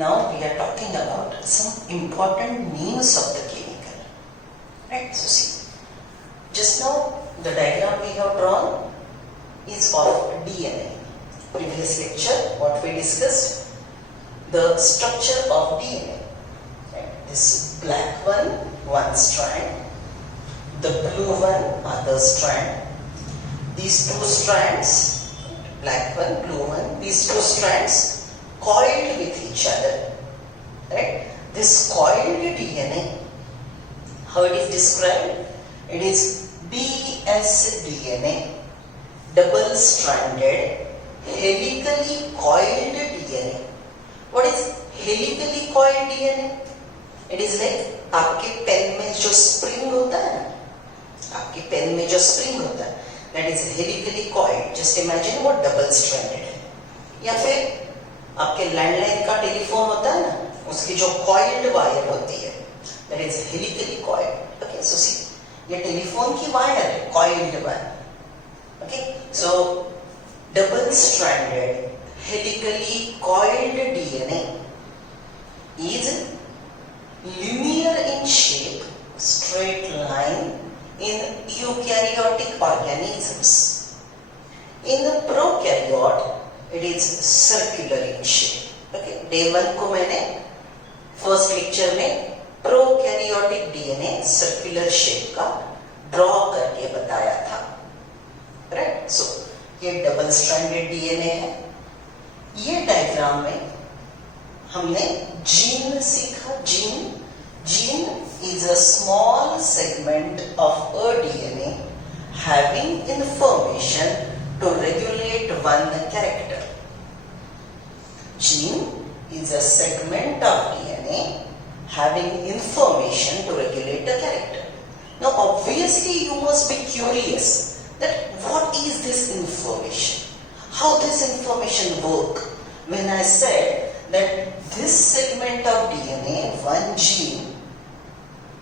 Now we are talking about some important names of the chemical. Right? So see, just now the diagram we have drawn is of DNA. Previous lecture, what we discussed, the structure of DNA. Right? This black one strand, the blue one, other strand. These two strands, black one, blue one, these two strands coiled with each other. Right? This coiled DNA, how it is described? It is dsDNA, double-stranded, helically coiled DNA. What is helically coiled DNA? It is like आपके pen में जो spring होता है ना, आपके pen में जो spring होता है, that is helically coiled. Just imagine वो double stranded है. या फिर आपके लैंडलाइन का टेलीफोन होता है ना, उसकी जो coiled वायर होती है, that is helically coiled. Okay, so see, ये टेलीफोन की वायर है, coiled wire. Okay, so double stranded, helically coiled DNA is linear in shape, straight line in eukaryotic organisms. In the prokaryote, it is circular in shape. Okay, day 1 को मैंने first lecture में prokaryotic DNA circular shape का draw करके बताया था. Right? So ये double stranded DNA है. ये डायग्राम में हमने जीन सीखा. Gene is a small segment of a DNA having information to regulate one character. Gene is a segment of DNA having information to regulate a character. Now obviously you must be curious that what is this information? How this information work? When I said that this segment of DNA, one gene,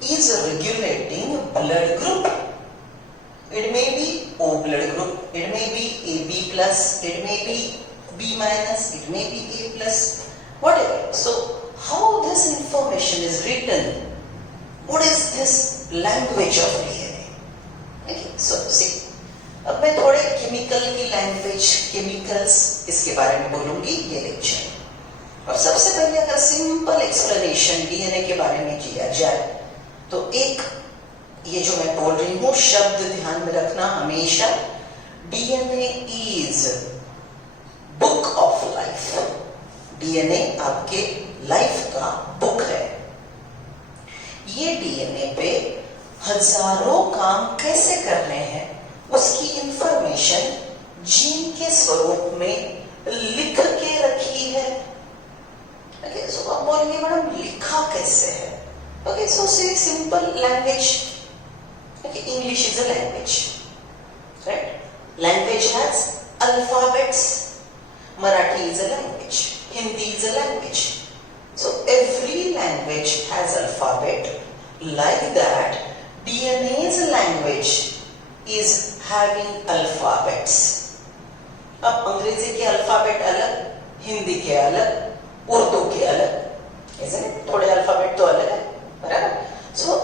is regulating blood group. It may be O blood group, it may be AB plus, it may be B minus, it may be A plus, whatever. So how this information is written? What is this language of DNA? Okay, so see, अब मैं थोड़े chemical की language, chemicals इसके बारे में बोलूंगी ये lecture. और सबसे पहले अगर सिंपल एक्सप्लेनेशन डीएनए के बारे में किया जाए तो एक ये जो मैं बोल रही हूँ शब्द ध्यान में रखना हमेशा, DNA is book of life. DNA आपके लाइफ का बुक है. ये डीएनए पे हजारों काम कैसे करने हैं उसकी इंफॉर्मेशन जीन के स्वरूप में लिख के रखी है. ओके, सो आप बोलेंगे मैडम लिखा कैसे है? Okay, so say simple language. Okay, English is a language, right? Language has alphabets. Marathi is a language. Hindi is a language. So every language has alphabet. Like that, DNA's language is having alphabets. अब अंग्रेजी के alphabet अलग, हिंदी के अलग, उर्दू के अलग, isn't it? थोड़े alphabet तो अलग है, बराबर? सो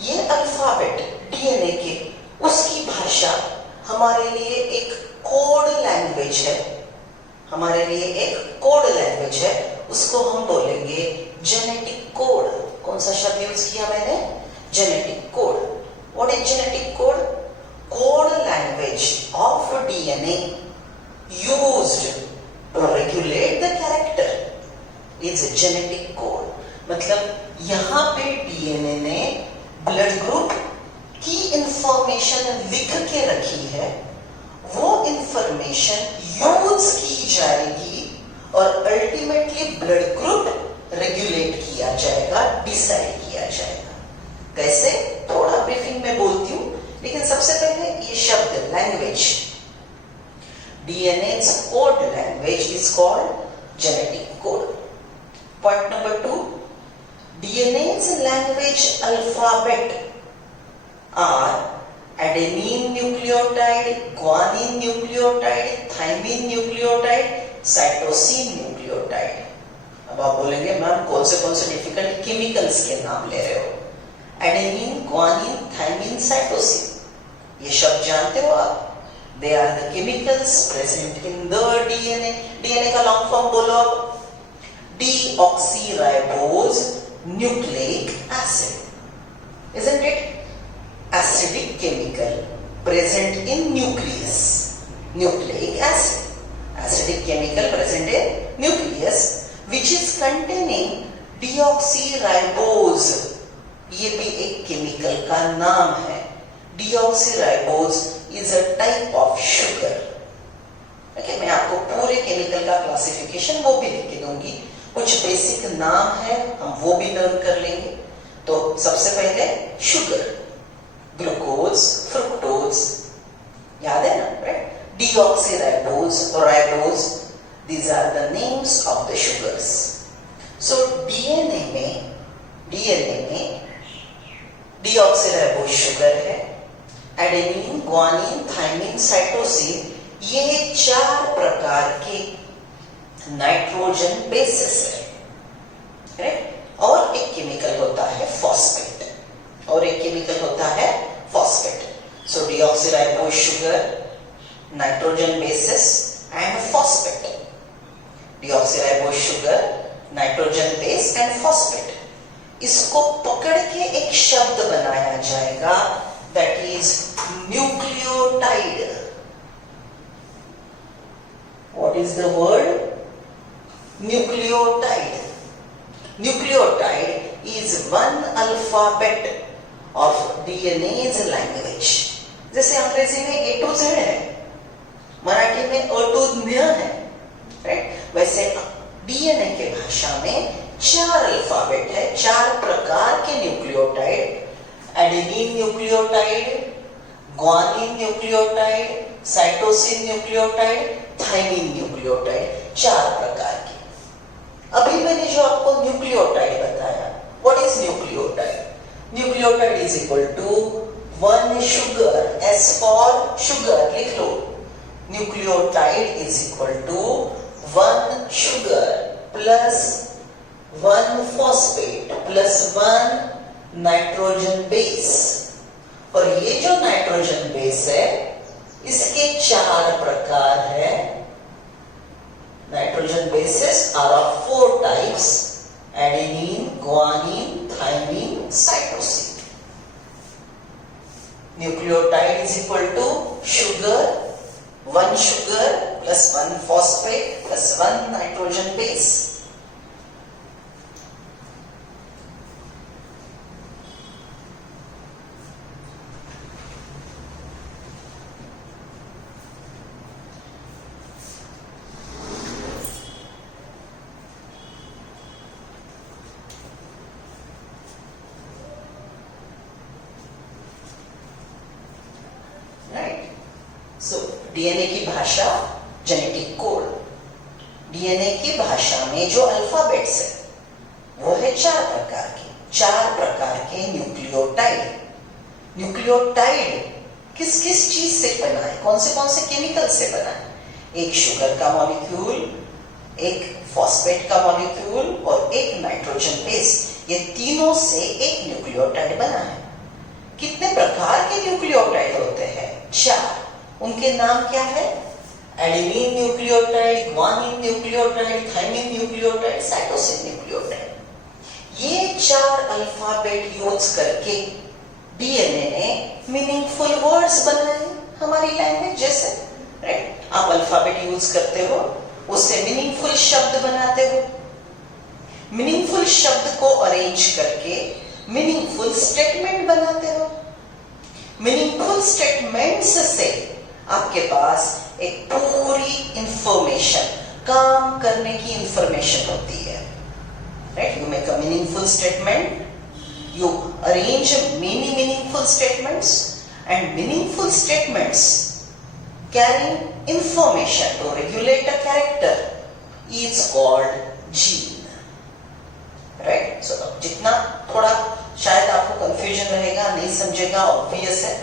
ये अल्फाबेट डीएनए के, उसकी भाषा हमारे लिए एक कोड लैंग्वेज है. हमारे लिए एक कोड लैंग्वेज है. उसको हम बोलेंगे जेनेटिक कोड. कौन सा शब्द यूज किया मैंने? Genetic code. What is genetic code? Code language of DNA used to regulate the character is genetic code. मतलब यहाँ पे डीएनए ने ब्लड ग्रुप की इंफॉर्मेशन लिख के रखी है. वो इंफॉर्मेशन यूज की जाएगी और अल्टीमेटली ब्लड ग्रुप रेगुलेट किया जाएगा, डिसाइड किया जाएगा. कैसे? थोड़ा ब्रीफिंग में बोलती हूँ, लेकिन सबसे पहले ये शब्द language, DNA code language is called genetic code. Point number 2, DNA's language alphabet are adenine nucleotide, guanine nucleotide, thymine nucleotide, cytosine nucleotide. अब आप बोलेंगे मैम कौन से डिफिकल्ट केमिकल्स के नाम ले रहे हो? एडेनिन, ग्वानिन, थायमिन, साइटोसिन, ये शब्द जानते हो आप? They are the chemicals present in the DNA. DNA का लॉन्ग फॉर्म बोलो आप, deoxyribose nucleic acid, isn't it? Acidic chemical present in nucleus, nucleic acid, acidic chemical present in nucleus which is containing deoxyribose, ये भी एक chemical का नाम है। deoxyribose is a type of sugar। Okay, मैं आपको पूरे केमिकल का क्लासिफिकेशन वो भी लिख के दूंगी, कुछ बेसिक नाम है हम वो भी लर्न कर लेंगे। तो सबसे पहले शुगर, ग्लूकोज, फ्रुक्टोज, याद है ना, right? Deoxyribose, ribose, these are the names of the sugars. So DNA में डीऑक्सीराइबोज शुगर है, एडेनिन, ग्वानिन, थायमिन, साइटोसिन, ये 4 प्रकार के नाइट्रोजन बेसेस है, राइट? और एक केमिकल होता है phosphate, so deoxyribose sugar, nitrogen bases and phosphate, deoxyribose sugar, nitrogen base and phosphate, इसको पकड़ के एक शब्द बनाया जाएगा, that is nucleotide. What is the word? Nucleotide. Nucleotide is one alphabet of DNA's language. जैसे अंग्रेजी में A to Z है, मराठी में अ टू न्य है, राइट? वैसे डीएनए के भाषा में 4 अल्फाबेट है, 4 प्रकार के nucleotide, adenine nucleotide, guanine nucleotide, cytosine nucleotide, thymine nucleotide, 4 प्रकार के। अभी मैंने जो आपको न्यूक्लियोटाइड बताया, what is nucleotide? Nucleotide is equal to 1 sugar, S for sugar लिख लो। Nucleotide is equal to 1 sugar plus 1 phosphate plus 1 nitrogen base. और ये जो नाइट्रोजन बेस है इसके 4 प्रकार है। Nitrogen bases are of 4 types, adenine, guanine, thymine, cytosine. Nucleotide is equal to sugar, 1 sugar plus 1 phosphate plus 1 nitrogen base. DNA की भाषा genetic code, DNA की भाषा में जो अल्फाबेट्स है वो है 4 प्रकार के न्यूक्लियोटाइड। न्यूक्लियोटाइड किस किस चीज से बना है, कौन से केमिकल से बना है? एक शुगर का मॉलिक्यूल, एक फॉस्फेट का मॉलिक्यूल और एक नाइट्रोजन बेस, ये तीनों से एक न्यूक्लियोटाइड बना है। कितने प्रकार के न्यूक्लियोटाइड होते हैं? 4। उनके नाम क्या है? Adenine nucleotide, guanine nucleotide, thymine nucleotide, cytosine nucleotide. ये 4 अल्फाबेट यूज करके डीएनए ने मीनिंगफुल वर्ड्स बनाए हमारी लैंग्वेज जैसे, राइट? आप अल्फाबेट यूज करते हो, उससे मीनिंगफुल शब्द बनाते हो, मीनिंगफुल शब्द को अरेंज करके मीनिंगफुल स्टेटमेंट बनाते हो। मीनिंगफुल स्टेटमेंट्स से आपके पास एक पूरी इंफॉर्मेशन, काम करने की इंफॉर्मेशन होती है, right? You make a meaningful statement, you arrange many meaningful statements, and meaningful statements carry information to regulate a character is called gene, right? So जितना थोड़ा शायद आपको कंफ्यूजन रहेगा, नहीं समझेगा, ऑब्वियस है,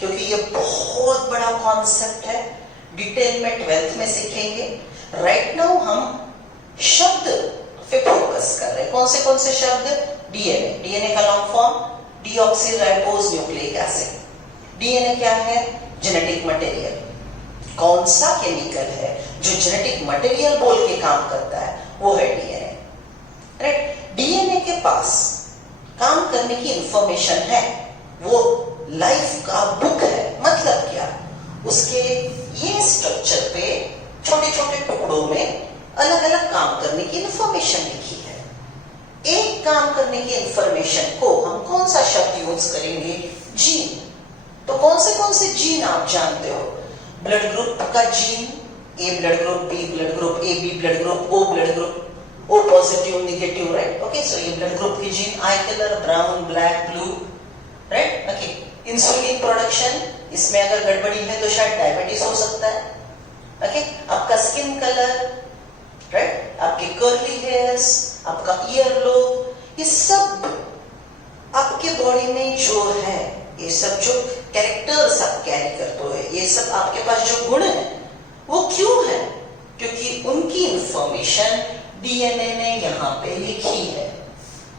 क्योंकि ये बहुत बड़ा कॉन्सेप्ट है, डिटेल में 12th में सीखेंगे। राइट नाउ हम शब्द पे फोकस कर रहे हैं। कौन से शब्द? डीएनए। डीएनए का long form deoxyribose nucleic acid. DNA क्या है? Genetic material. कौन सा केमिकल है जो जेनेटिक मटेरियल बोल के काम करता है? वो है डीएनए। राइट? डीएनए के पास काम करने की इंफॉर्मेशन है, वो लाइफ का बुक है। मतलब क्या? उसके ये स्ट्रक्चर पे छोटे छोटे टुकड़ों में अलग अलग काम करने की इंफॉर्मेशन लिखी है। एक काम करने की इंफॉर्मेशन को हम कौन सा शब्द यूज करेंगे? जीन। तो कौन से जीन आप जानते हो? ब्लड ग्रुप का gene, A blood group, B blood group, A B blood group, O blood group, O positive, negative, right? Okay, so ये ब्लड ग्रुप की gene, eye colour, brown, black, blue, right? Okay, insulin production, इसमें अगर गड़बड़ी है तो शायद diabetes हो सकता है। ओके, आपका स्किन कलर, राइट? आपके कर्ली हेयर्स, आपका ईयर लोब, ये सब आपके बॉडी में जो है, ये सब जो कैरेक्टर्स आप कैरी करते हो, ये सब आपके पास जो गुण है, वो क्यों है? क्योंकि उनकी इंफॉर्मेशन डीएनए ने यहाँ पे लिखी है।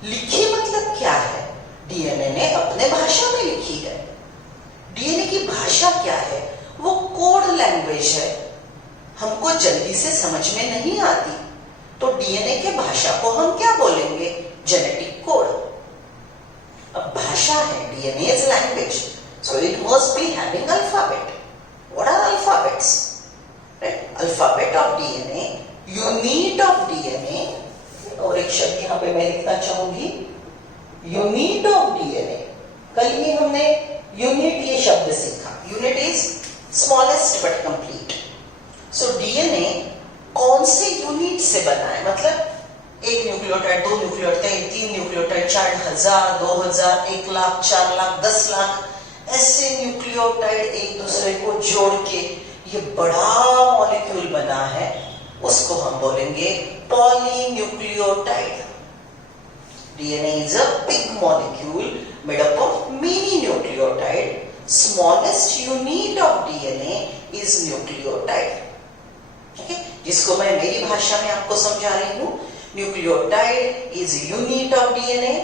लिखी मतलब क्या है? डीएनए ने अपने भाषा में लिखी है। डीएनए की भाषा क्या है? वो कोड लैंग्वेज है, हमको जल्दी से समझ में नहीं आती। तो डीएनए के भाषा को हम क्या बोलेंगे? Genetic code. अब भाषा है, DNA is language, so it must be having alphabet. What are alphabets? Right? Alphabet of DNA, unit of DNA, और एक शब्द यहाँ पे मैं लिखना चाहूंगी, unit of DNA। कल ही हमने यूनिट ये शब्द सीखा। Unit is smallest but complete. So DNA कौन से यूनिट से बना है? मतलब एक न्यूक्लियोटाइड, दो न्यूक्लियोटाइड, तीन न्यूक्लियोटाइड, 4000, 2000, 1 लाख, 4 लाख, 10 लाख, ऐसे न्यूक्लियोटाइड एक दूसरे को जोड़ के ये बड़ा मॉलिक्यूल बना है, उसको हम बोलेंगे polynucleotide. DNA is a big molecule made up of many nucleotide. Smallest unit of DNA is nucleotide. Okay? जिसको मैं मेरी भाषा में आपको समझा रही हूँ। Nucleotide is unit of DNA,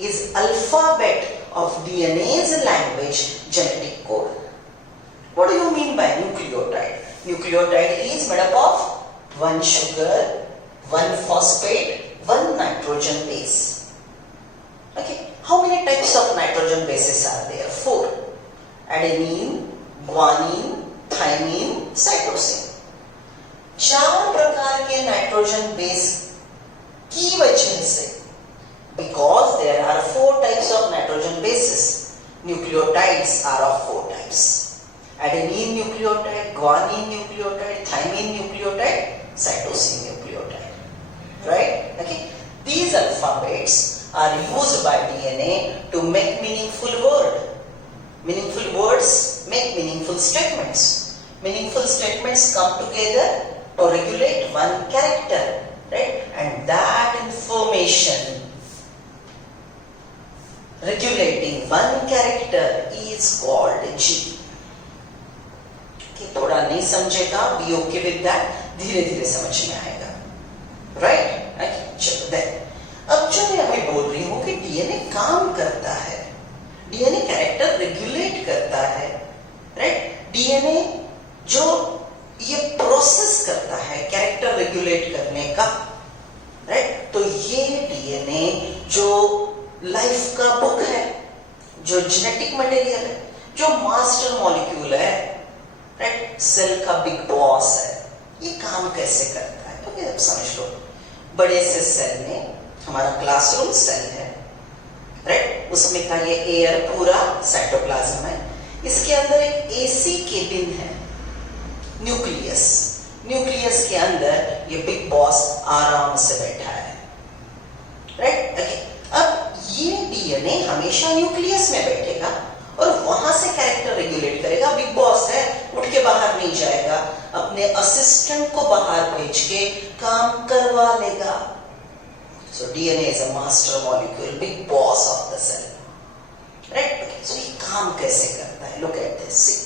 is alphabet of DNA's language, genetic code. What do you mean by nucleotide? Nucleotide is made up of one sugar, one phosphate, one nitrogen base. Okay? How many types of nitrogen bases are there? 4. Adenine, guanine, thymine, cytosine. 4 प्रकार के nitrogen base की वजह से, because there are 4 types of nitrogen bases, nucleotides are of 4 types. Adenine nucleotide, guanine nucleotide, thymine nucleotide, cytosine nucleotide. Right? Okay? These alphabets are used by DNA to make meaningful word. Meaningful words make meaningful statements. Meaningful statements come together to regulate one character, right? And that information regulating one character is called gene. थोड़ा नहीं समझेगा, be okay with that, धीरे धीरे समझ में आएगा, right? चलो then, अब जो मैं अभी बोल रही हूँ कि डीएनए काम करता है, डीएनए कैरेक्टर रेगुलेट करता है, राइट? डीएनए जो ये प्रोसेस करता है कैरेक्टर रेगुलेट करने का, राइट? तो ये डीएनए जो लाइफ का बुक है, जो जेनेटिक मटेरियल है, जो मास्टर मॉलिक्यूल है, राइट? सेल का बिग बॉस है, ये काम कैसे करता है? तो अब समझ लो, बड़े से सेल में हमारा क्लासरूम सेल है, राइट? उसमें का ये एयर पूरा साइटोप्लाज्म है, इसके अंदर एक एसी केबिन है, न्यूक्लियस। न्यूक्लियस के अंदर ये बिग बॉस आराम से बैठा है, राइट? ओके, अब ये डीएनए हमेशा न्यूक्लियस में बैठेगा और वहां से कैरेक्टर रेगुलेट करेगा। बिग बॉस है, उठ के बाहर नहीं जाएगा, अपने असिस्टेंट को बाहर भेज के काम करवा लेगा। So DNA is a master molecule, big boss of the cell, right? Okay, so ये काम कैसे करता है? Look at this. See,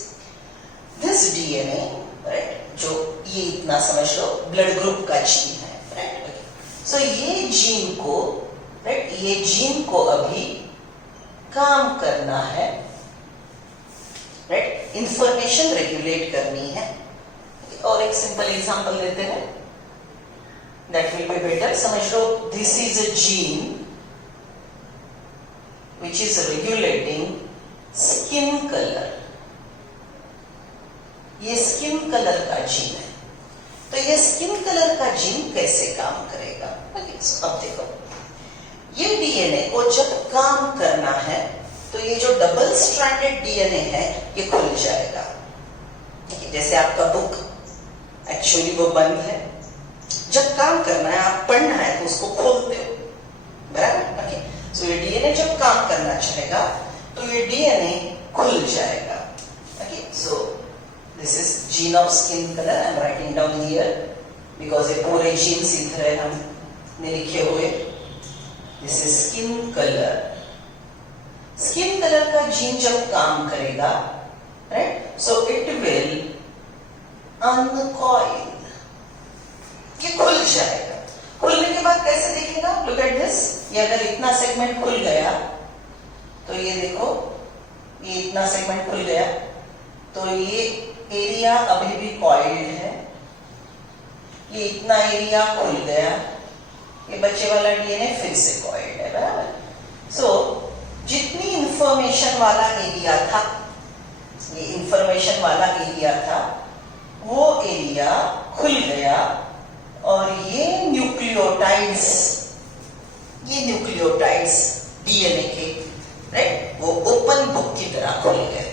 this DNA, right? जो ये इतना समझ लो, ब्लड ग्रुप का जीन है, right? Okay. सो ये जीन को, राइट, ये जीन को अभी काम करना है, राइट, इंफॉर्मेशन रेगुलेट करनी है। और एक सिंपल एग्जांपल लेते हैं, दैट विल बी बेटर। समझ लो this is a gene which is regulating skin color. ये स्किन कलर का जीन है। तो ये स्किन कलर का जीन कैसे काम करेगा? अब देखो, ये डीएनए को जब काम करना है तो ये जो डबल स्ट्रैंडेड डीएनए है ये खुल जाएगा। जैसे आपका बुक एक्चुअली वो बंद है, जब काम करना है, आप पढ़ना है तो उसको खोलते हो, बराबर? ओके, सो ये डीएनए जब काम करना चाहेगा तो ये डीएनए खुल जाएगा। Okay, so this is gene of skin colour. I am writing down here because ये पूरे जीन्स इधर है, हमने लिखे हुए। This is skin colour. Skin colour का जीन जब काम करेगा, राइट, सो इट विल अनकॉइल, ये खुल जाएगा। खुलने के बाद कैसे दिखेगा? Look at this. ये अगर इतना सेगमेंट खुल गया तो ये देखो, ये इतना सेगमेंट खुल गया तो ये एरिया अभी भी कॉइल्ड है। ये इतना एरिया खुल गया, ये बच्चे वाला डीएनए फिर से कॉइल्ड है, बराबर? सो जितनी इंफॉर्मेशन वाला एरिया था, ये इंफॉर्मेशन वाला एरिया था, वो एरिया खुल गया और ये न्यूक्लियोटाइड्स डीएनए के, राइट, वो ओपन बुक की तरह खुल गए,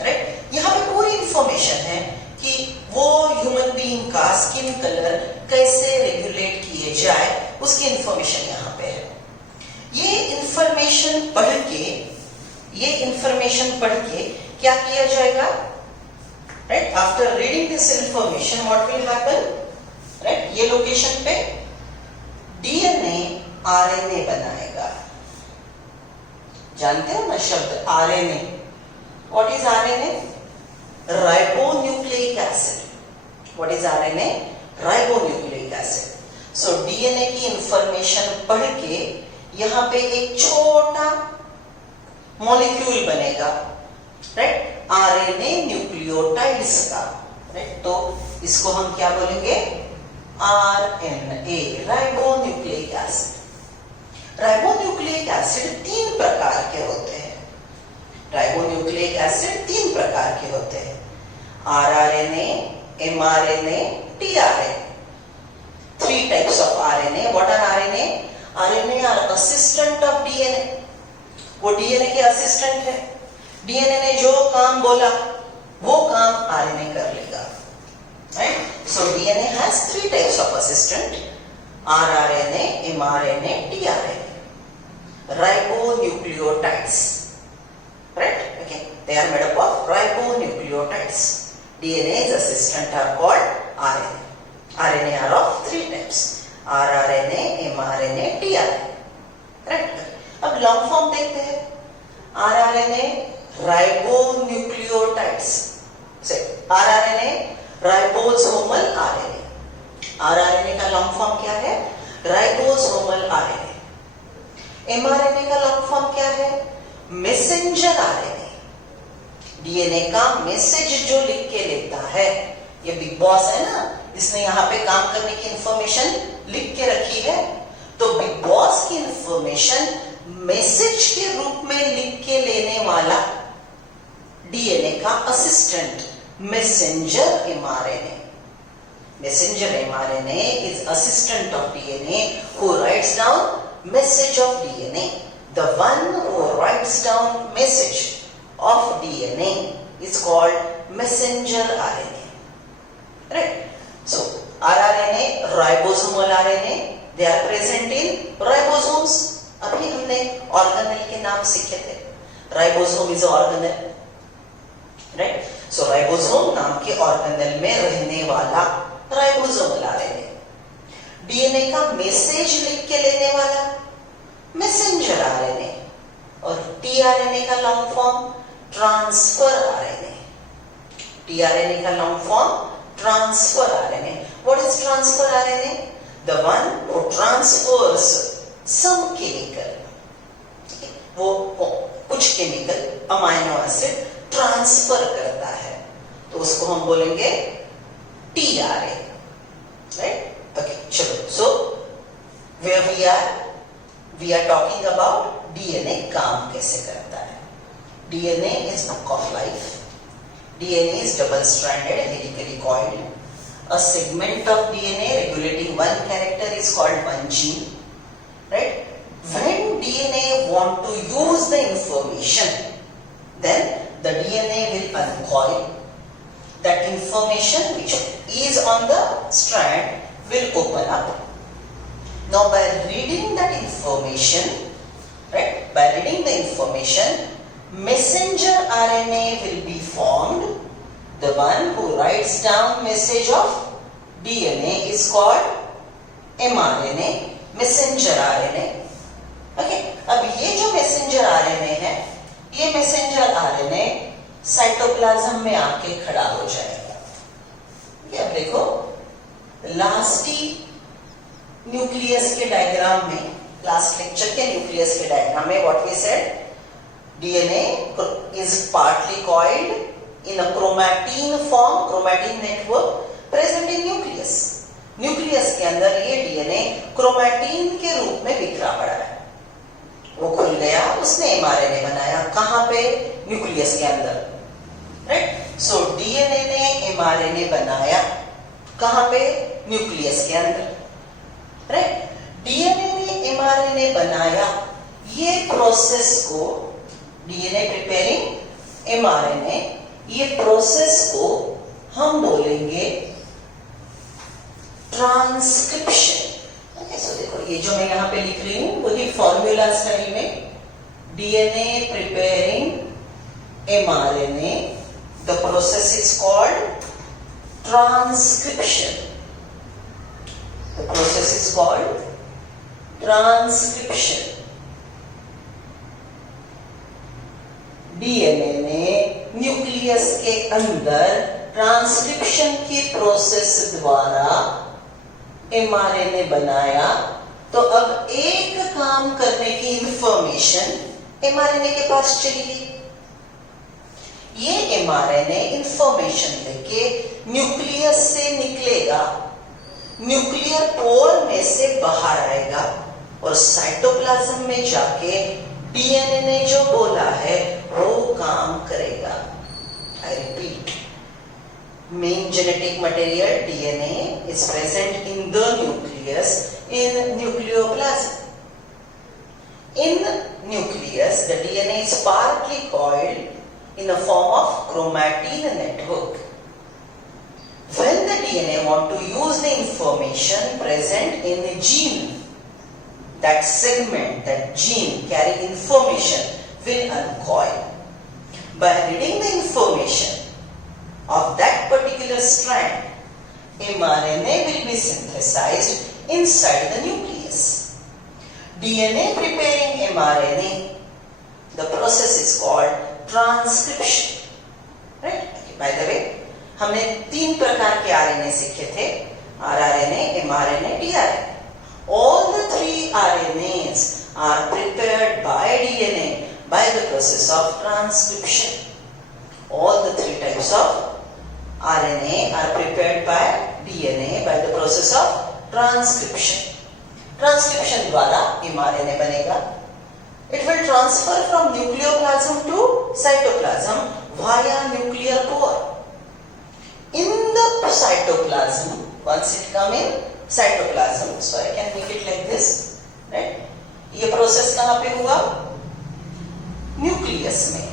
राइट। यहाँ पे पूरी इंफॉर्मेशन है कि वो ह्यूमन बीइंग का स्किन कलर कैसे रेगुलेट किए जाए, उसकी इंफॉर्मेशन यहाँ पे है। ये इंफॉर्मेशन पढ़ के क्या किया जाएगा? Right, after reading this information what will happen? Right, ये लोकेशन पे डीएनए आरएनए बनाएगा। जानते हो ना शब्द RNA? What is RNA? Ribonucleic acid. What is RNA? Ribonucleic acid. So DNA की इंफॉर्मेशन पढ़ के यहां पे एक छोटा मॉलिक्यूल बनेगा, राइट, आरएनए न्यूक्लियोटाइड्स का, राइट। तो इसको हम क्या बोलेंगे? RNA, ribonucleic acid. Ribonucleic acid 3 प्रकार के होते हैं। राइबोन्यूक्लिक एसिड 3 प्रकार के होते हैं, rRNA, mRNA, tRNA. 3 types of RNA. What are RNA? RNA are assistant of DNA. वो डीएनए के असिस्टेंट है। डीएनए ने जो काम बोला वो काम आरएनए कर लेगा, right? So DNA has 3 types of assistant: rRNA, mRNA, tRNA. Ribonucleotides, right? Okay, they are made up of ribonucleotides. DNA's assistant are called RNA. RNA are of 3 types: rRNA, mRNA, tRNA. Right? अब long form देखते हैं। rRNA ribonucleotides से rRNA ribosomal RNA. rRNA का long form क्या है? Ribosomal RNA. mRNA का long form क्या है? Messenger RNA. डीएनए का मैसेज जो लिख के लेता है, ये बिग बॉस है ना, इसने यहाँ पे काम करने की इंफॉर्मेशन लिख के रखी है। तो बिग बॉस की इंफॉर्मेशन मैसेज के रूप में लिख के लेने वाला डीएनए का assistant messenger mRNA. Messenger mRNA is assistant of DNA who writes down message of DNA. The one who writes down message of DNA is called messenger RNA. Right? So rRNA, ribosomal RNA, they are present in ribosomes. अभी हमने organelle के नाम सीखे थे. Ribosome is organelle, right? So ribosome नाम के organelle में रहने वाला राइबोसोमल आरएनए. डीएनए का मैसेज लिख के लेने वाला मैसेंजर आरएनए. और टीआरएनए का long form transfer RNA. TRNA का long form transfer RNA. What is transfer RNA? the one who transfers some chemical, वो कुछ केमिकल अमाइनो एसिड ट्रांसफर करता है, तो उसको हम बोलेंगे tRNA, राइट? ओके, चलो, so where we are talking about DNA काम कैसे करता है. DNA is book of life. DNA is double stranded, helically coiled. A segment of DNA regulating one character is called one gene, right? When DNA want to use the information, then the DNA will uncoil. That information which is on the strand will open up. Now by reading that information, right? By reading the information, messenger RNA will be formed. The one who writes down message of DNA is called mRNA, messenger RNA. Okay, अब ये जो messenger RNA है, ये messenger RNA cytoplasm में आके खड़ा हो जाएगा. ये अब देखो, लास्ट न्यूक्लियस के डायग्राम में, लास्ट लेक्चर के न्यूक्लियस के डायग्राम में what we said, DNA is partly coiled in a chromatin form, chromatin network present in nucleus. Nucleus के अंदर ये डीएनए क्रोमैटिन के रूप में बिखरा पड़ा है. वो खुल गया, उसने एमआरएनए बनाया. कहां पे? न्यूक्लियस के अंदर, राइट? सो डीएनए ने एमआरएनए बनाया. कहां पे? न्यूक्लियस के अंदर, राइट? डीएनए ने एमआरएनए बनाया. ये प्रोसेस को, डीएनए प्रिपेयरिंग एमआरएनए, ये प्रोसेस को हम बोलेंगे ट्रांसक्रिप्शन. ओके, सो देखो, ये जो मैं यहां पे लिख रही हूं वही फॉर्मूला स्टाइल में, DNA preparing mRNA, the process is called transcription. The process is called transcription. DNA ने न्यूक्लियस के अंदर ट्रांसक्रिप्शन की प्रोसेस द्वारा एमआरएनए बनाया. तो अब एक काम करने की इंफॉर्मेशन एमआरएनए के पास चली गई. ये एमआरएनए इंफॉर्मेशन लेके न्यूक्लियस से निकलेगा, न्यूक्लियर पोर में से बाहर आएगा और साइटोप्लाज्म में जाके डीएनए ने जो बोला है वो काम करेगा. I repeat, main genetic material DNA is present in the nucleus, in nucleoplasm. In nucleus, the DNA is partly coiled in a form of chromatin network. When the DNA want to use the information present in the gene, that segment, that gene carrying information will uncoil. By reading the information of that particular strand, mRNA will be synthesized inside the nucleus. DNA preparing mRNA, the process is called transcription. Right? Okay, by the way, हमने 3 प्रकार के RNA सीखे थे, rRNA, mRNA, tRNA. All the 3 RNAs are prepared by DNA by the process of transcription. All the 3 types of RNA are prepared by DNA by the process of transcription. Transcription द्वारा mRNA बनेगा. It will transfer from nucleoplasm to cytoplasm via nuclear pore. In the cytoplasm, once it come in cytoplasm, so I can make it like this, right? ये process कहाँ पे हुआ? Nucleus में.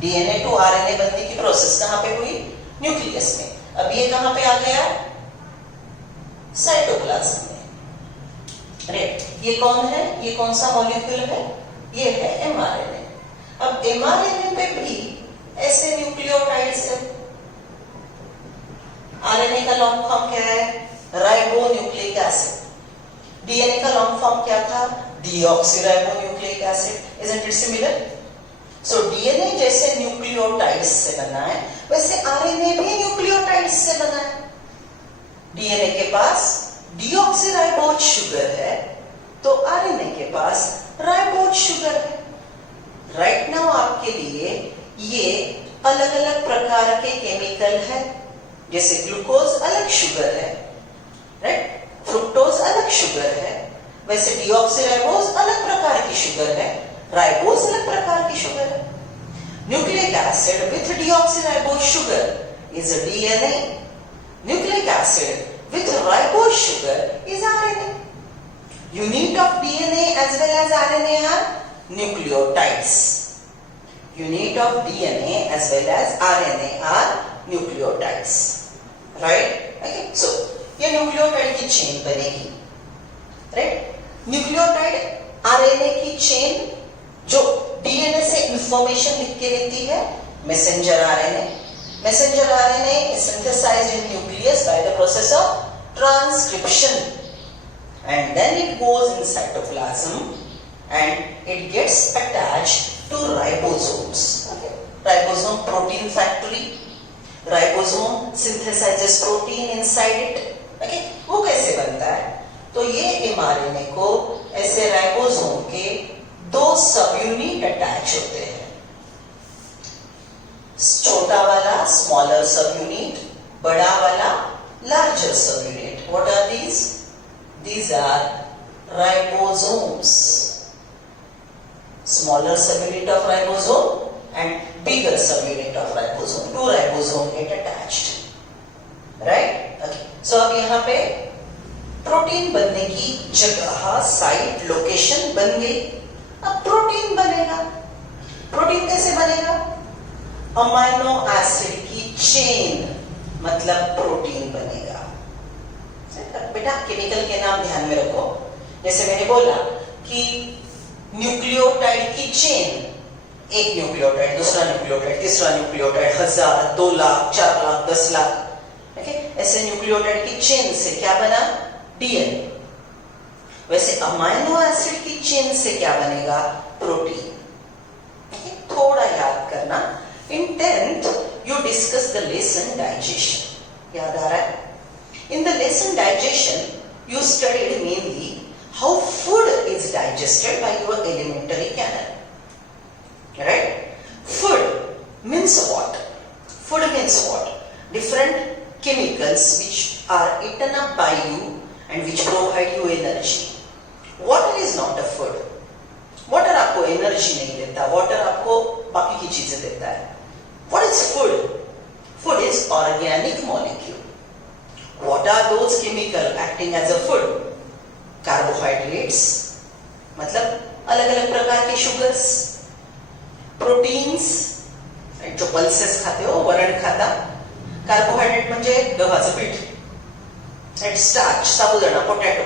DNA to RNA बनने की process कहाँ पे हुई? न्यूक्लियस में. अब ये कहाँ पे आ गया? साइटोप्लाज्म में. राइट? ये कौन है? ये कौन सा मॉलिक्यूल है? ये है एमआरएनए. अब एमआरएनए पे भी ऐसे न्यूक्लियोटाइड्स है. आरएनए का लॉन्ग फॉर्म क्या है? Ribonucleic acid. डीएनए का लॉन्ग फॉर्म क्या था? Deoxyribonucleic acid. Isn't it similar? So DNA जैसे न्यूक्लियोटाइड्स से बना है, वैसे आरएनए भी न्यूक्लियोटाइड्स से बना है. डीएनए के पास डीऑक्सीराइबोज शुगर है तो आरएनए के पास राइबोज शुगर है। राइट नाउ आपके लिए ये अलग अलग प्रकार के केमिकल है, जैसे ग्लूकोज अलग शुगर है, राइट, फ्रुक्टोज अलग शुगर है, वैसे डीऑक्सीराइबोज अलग प्रकार की शुगर है, राइबोज अलग प्रकार की शुगर है। Nucleic acid with deoxyribose sugar is a DNA. Nucleic acid with ribose sugar is RNA. Unit of DNA as well as RNA are nucleotides. Unit of DNA as well as RNA are nucleotides. Right? Okay. So ये nucleotide की chain बनेगी, right? Nucleotide RNA की chain जो DNA से information लिख के देती है, messenger RNA. Messenger RNA is synthesized in nucleus by the process of transcription, and then it goes in cytoplasm and it gets attached to ribosomes. Okay. Ribosome protein factory. Ribosome synthesizes protein inside it. Okay. वो कैसे बनता है? तो ये mRNA को ऐसे ribosome के दो सब यूनिट अटैच होते हैं. छोटा वाला स्मॉलर सब यूनिट, बड़ा वाला larger sub unit. What are these? These are ribosomes. Smaller sub unit of ribosome and bigger sub unit of ribosome. Two ribosome get attached, right? Okay. So अब यहाँ पे protein बनने की जगह, site, location बन गई. अब प्रोटीन बनेगा. प्रोटीन कैसे बनेगा? अमाइनो एसिड की चेन मतलब प्रोटीन बनेगा. बेटा केमिकल के नाम ध्यान में रखो. जैसे मैंने बोला कि न्यूक्लियोटाइड की चेन, एक न्यूक्लियोटाइड, दूसरा न्यूक्लियोटाइड, तीसरा न्यूक्लियोटाइड, 1000, 2 लाख, 4 लाख, 10 लाख. ओके. ऐसे न्यूक्लियोटाइड की चेन से क्या बना? डीएनए. वैसे अमाइनो एसिड की चेन से क्या बनेगा? प्रोटीन. थोड़ा याद करना. In 10th, you discussed the lesson digestion. याद आ रहा है? In the lesson digestion, you studied mainly how food is digested by your alimentary canal. Right? Food means what? Food means what? Different chemicals which are eaten up by you and which provide you energy. Water is not a food. Water आपको energy नहीं देता. Water आपको बाकी की चीजें देता है. What is food? Food is organic molecule. What are those chemicals acting as a food? Carbohydrates, मतलब अलग अलग प्रकार के sugars, proteins, जो pulses खाते हो, वरण खाता. Carbohydrate म्हणजे गव्हाचं पीठ, and starch, sabudana, potato.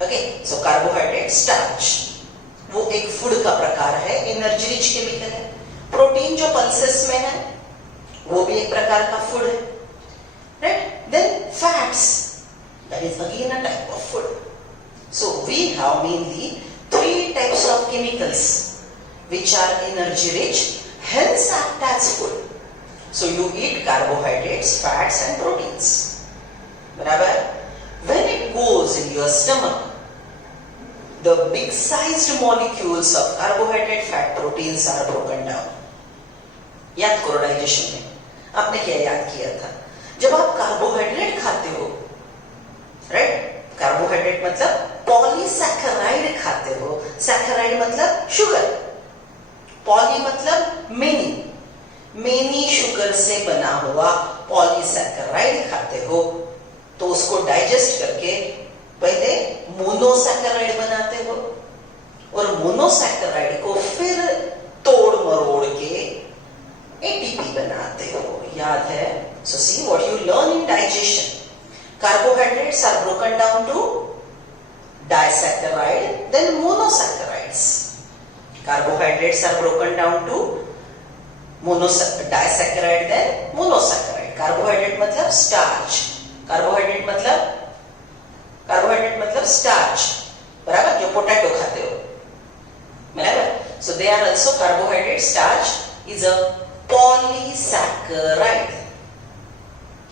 Okay, so carbohydrate, starch, वो एक फूड का प्रकार है, एनर्जी रिच केमिकल है. प्रोटीन जो पल्सेस में है वो भी एक प्रकार का फूड है, right? Then fats, that is again a type of food. So we have mainly 3 types of chemicals which are energy rich, hence act as food. So you eat carbohydrates, fats and proteins. बराबर? When it goes in your stomach, the big sized molecules of carbohydrate, fat, proteins are broken down. याद करो digestion में आपने क्या याद किया था? जब आप कार्बोहाइड्रेट खाते हो, राइट? कार्बोहाइड्रेट मतलब पॉलीसैकेराइड खाते हो. सैकेराइड मतलब शुगर. पॉली मतलब मेनी शुगर से बना हुआ पॉलीसैकेराइड खाते हो, तो उसको डाइजेस्ट करके पहले मोनोसैकेराइड बनाते हो और मोनोसैकेराइड को फिर तोड़ मरोड़ के एटीपी बनाते हो. याद है? So see what you learn in digestion. Carbohydrates are broken down to disaccharide, then monosaccharides. Carbohydrates are broken down to disaccharide, then monosaccharide. Carbohydrate मतलब starch. Carbohydrate मतलब starch. बराबर? जो पोटैटो खाते हो, बराबर? So they are also carbohydrate. Starch is a polysaccharide.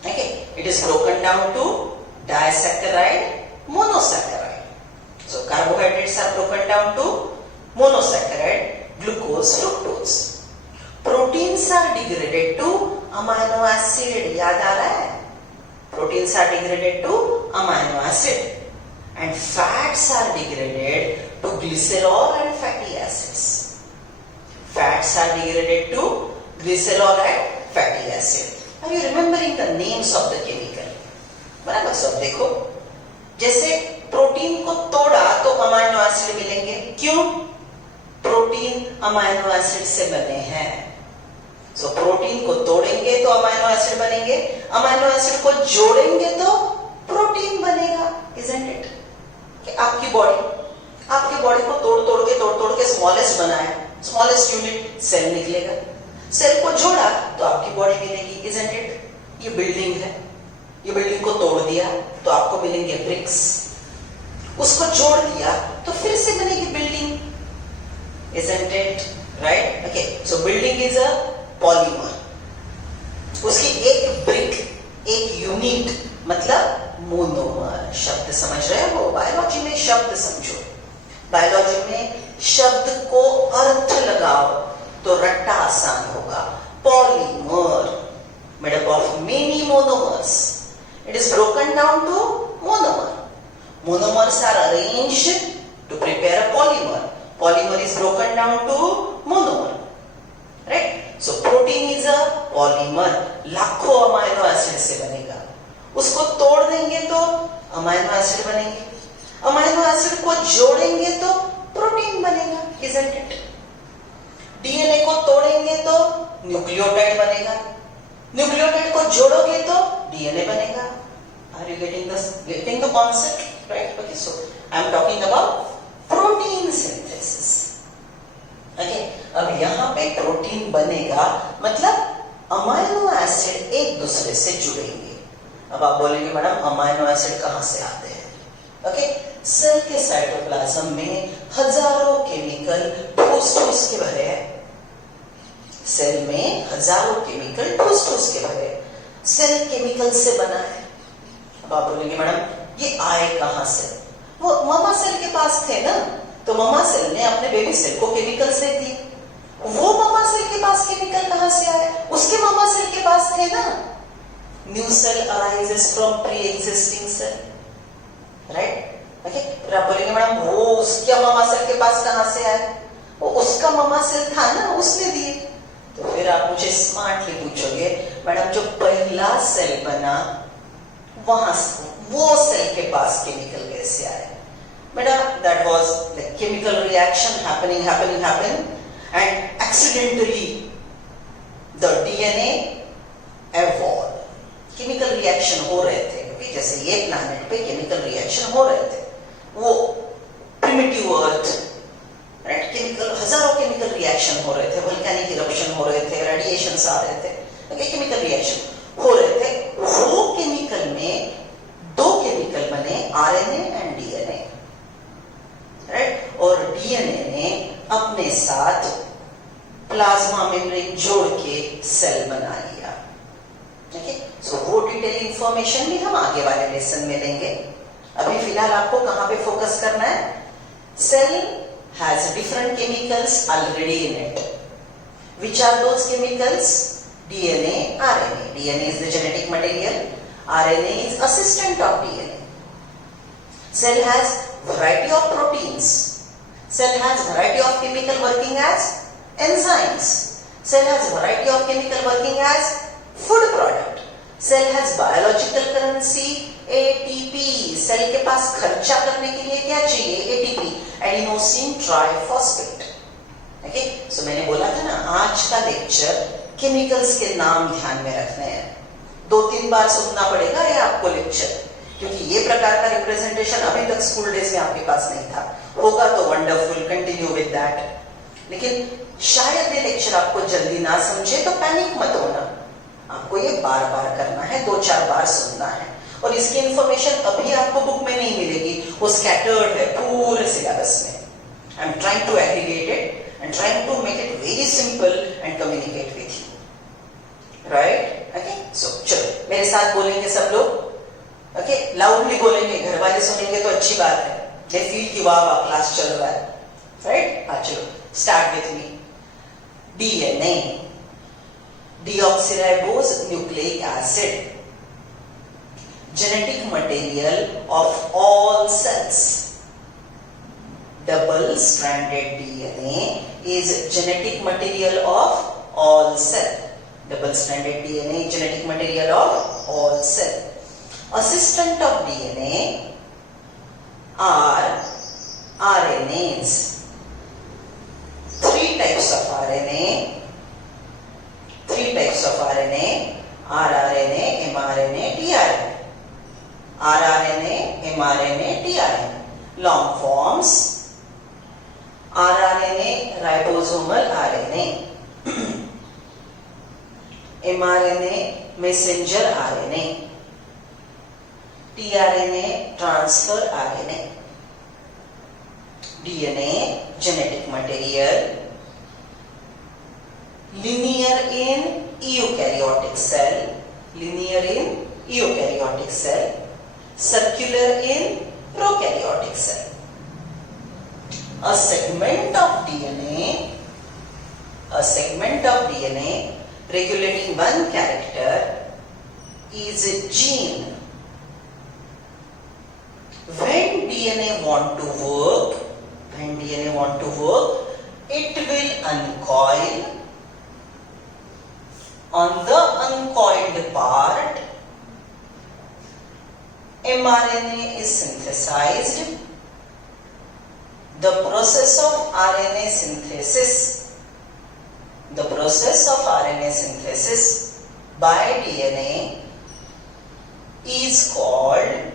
Okay, it is broken down to disaccharide, monosaccharide. So carbohydrates are broken down to monosaccharide, glucose, fructose. Proteins are degraded to amino acid. याद आ रहा है? Proteins are degraded to amino acid. And fats are degraded to glycerol and fatty acids. Fats are degraded to glycerol and fatty acid. Are you remembering the names of the chemical? बराबर सब देखो. जैसे protein को तोड़ा तो amino acid मिलेंगे. क्यों? Protein amino acid से बने हैं. सो प्रोटीन को तोड़ेंगे तो अमीनो एसिड बनेंगे. अमीनो एसिड को जोड़ेंगे तो प्रोटीन बनेगा. Isn't it? कि आपकी बॉडी को तोड़ के स्मॉलेस्ट बनाया. स्मॉलेस्ट यूनिट सेल निकलेगा. सेल को जोड़ा तो आपकी बॉडी मिलेगी. Isn't it? ये बिल्डिंग है. ये बिल्डिंग को तोड़ दिया तो आपको मिलेंगे ब्रिक्स. उसको जोड़ दिया तो फिर से बनेगी building. Isn't it? Right? Okay. So building is a polymer. उसकी एक ब्रिक, एक यूनिट मतलब मोनोमर. शब्द समझ रहे हो? बायोलॉजी में शब्द समझो. बायोलॉजी में शब्द को अर्थ लगाओ तो रट्टा आसान होगा. Polymer made up of many monomers. It is broken down to monomer. Monomers are arranged to prepare a polymer. Polymer is broken down to monomer. Right? So protein is a polymer. लाखों amino acid से बनेगा. उसको तोड़ देंगे तो amino acid बनेंगे. Amino acid को जोड़ेंगे तो प्रोटीन बनेगा. Isn't it? डीएनए को तोड़ेंगे तो न्यूक्लियोटाइड बनेगा. न्यूक्लियोटाइड को जोड़ोगे तो डीएनए बनेगा. Are you getting the concept? Right? Okay, so I am talking about protein synthesis. Okay, अब यहाँ पे प्रोटीन बनेगा मतलब अमीनो एसिड एक दूसरे से जुड़ेंगे. अब आप बोलेंगे मैडम अमीनो एसिड कहाँ से आते हैं? ओके, सेल के साइटोप्लाज्म में हजारों केमिकल ठूस के भरे हैं. सेल में हजारों केमिकल ठूस के भरे. सेल केमिकल से बना है. अब आप बोलेंगे मैडम ये आए कहां से? वो मामा सेल के पास थे ना, तो मामा सेल ने अपने बेबी सेल को केमिकल्स दे दिए. वो मामा सेल के पास केमिकल कहां से आए? उसके मामा सेल के पास थे ना. New cell arises from pre existing cell. Right? Okay, फिर आप बोलेंगे मैडम वो उसके मामा सेल के पास कहां से आए? वो उसका मामा सेल था ना, उसने दिए. तो फिर आप मुझे स्मार्टली पूछोगे मैडम जो पहला सेल बना वहां वो सेल के पास केमिकल कैसे आए? बेटा that was the chemical reaction happening and accidentally the DNA evolve. Chemical reaction हो रहे थे क्योंकि जैसे ये प्लैनेट पे केमिकल रिएक्शन हो रहे थे. वो प्रिमिटिव अर्थ, राइट, केमिकल हजारों केमिकल रिएक्शन हो रहे थे. वोल्केनिक इरप्शन हो रहे थे, रेडिएशंस आ रहे थे. ओके, केमिकल रिएक्शन हो रहे थे. वो केमिकल में दो केमिकल बने, आरएनए एंड डीएनए. राइट? और डीएनए ने अपने साथ प्लाज्मा मेम्ब्रेन जोड़ के सेल बना लिया. ओके, सो वो डिटेल इंफॉर्मेशन भी हम आगे वाले लेसन में लेंगे. अभी फिलहाल आपको कहां पे फोकस करना है? Cell has different chemicals already in it. Which are those chemicals? DNA, RNA. DNA is the genetic material. RNA is assistant of DNA. Cell has variety of proteins. Cell has variety of chemical working as enzymes. Cell has variety of chemical working as food product. Cell has biological currency ATP. Cell के पास खर्चा करने के लिए क्या चाहिए? ATP, adenosine triphosphate. Okay, सो मैंने बोला था ना आज का लेक्चर केमिकल्स के नाम ध्यान में रखने हैं. 2-3 बार सुनना पड़ेगा ये आपको लेक्चर, क्योंकि ये प्रकार का रिप्रेजेंटेशन अभी तक स्कूल डेज में आपके पास नहीं था. होगा तो वंडरफुल, कंटिन्यू विद दैट. लेकिन शायद ये लेक्चर आपको जल्दी ना समझे तो पैनिक मत होना. आपको ये बार बार करना है, 2-4 बार सुनना है. और इसकी इंफॉर्मेशन अभी आपको बुक में नहीं मिलेगी, वो स्कैटर्ड है पूरे सिलेबस में. I am trying to aggregate it and trying to make it very simple and communicate with you. Right? Okay, so चलो मेरे साथ बोलेंगे सब लोग. ओके, लाउडली बोलेंगे, घर वाले सुनेंगे तो अच्छी बात है, दे फील कि वाह वाह क्लास चल रहा है, राइट? हाँ चलो, start with me. DNA, deoxyribose nucleic acid, genetic material of all cells. Double stranded DNA is genetic material of all cell. Double stranded DNA is genetic material of all cell. Assistant of DNA are RNAs. Three types of RNA. Three types of RNA: rRNA, mRNA, tRNA. rRNA, mRNA, tRNA. Long forms: rRNA, ribosomal RNA. mRNA, messenger RNA. tRNA, transfer RNA. DNA, genetic material. Linear in eukaryotic cell. Linear in eukaryotic cell. Circular in prokaryotic cell. A segment of DNA regulating one character is a gene. When DNA want to work, it will uncoil. On the uncoiled part, mRNA is synthesized. The process of RNA synthesis by DNA is called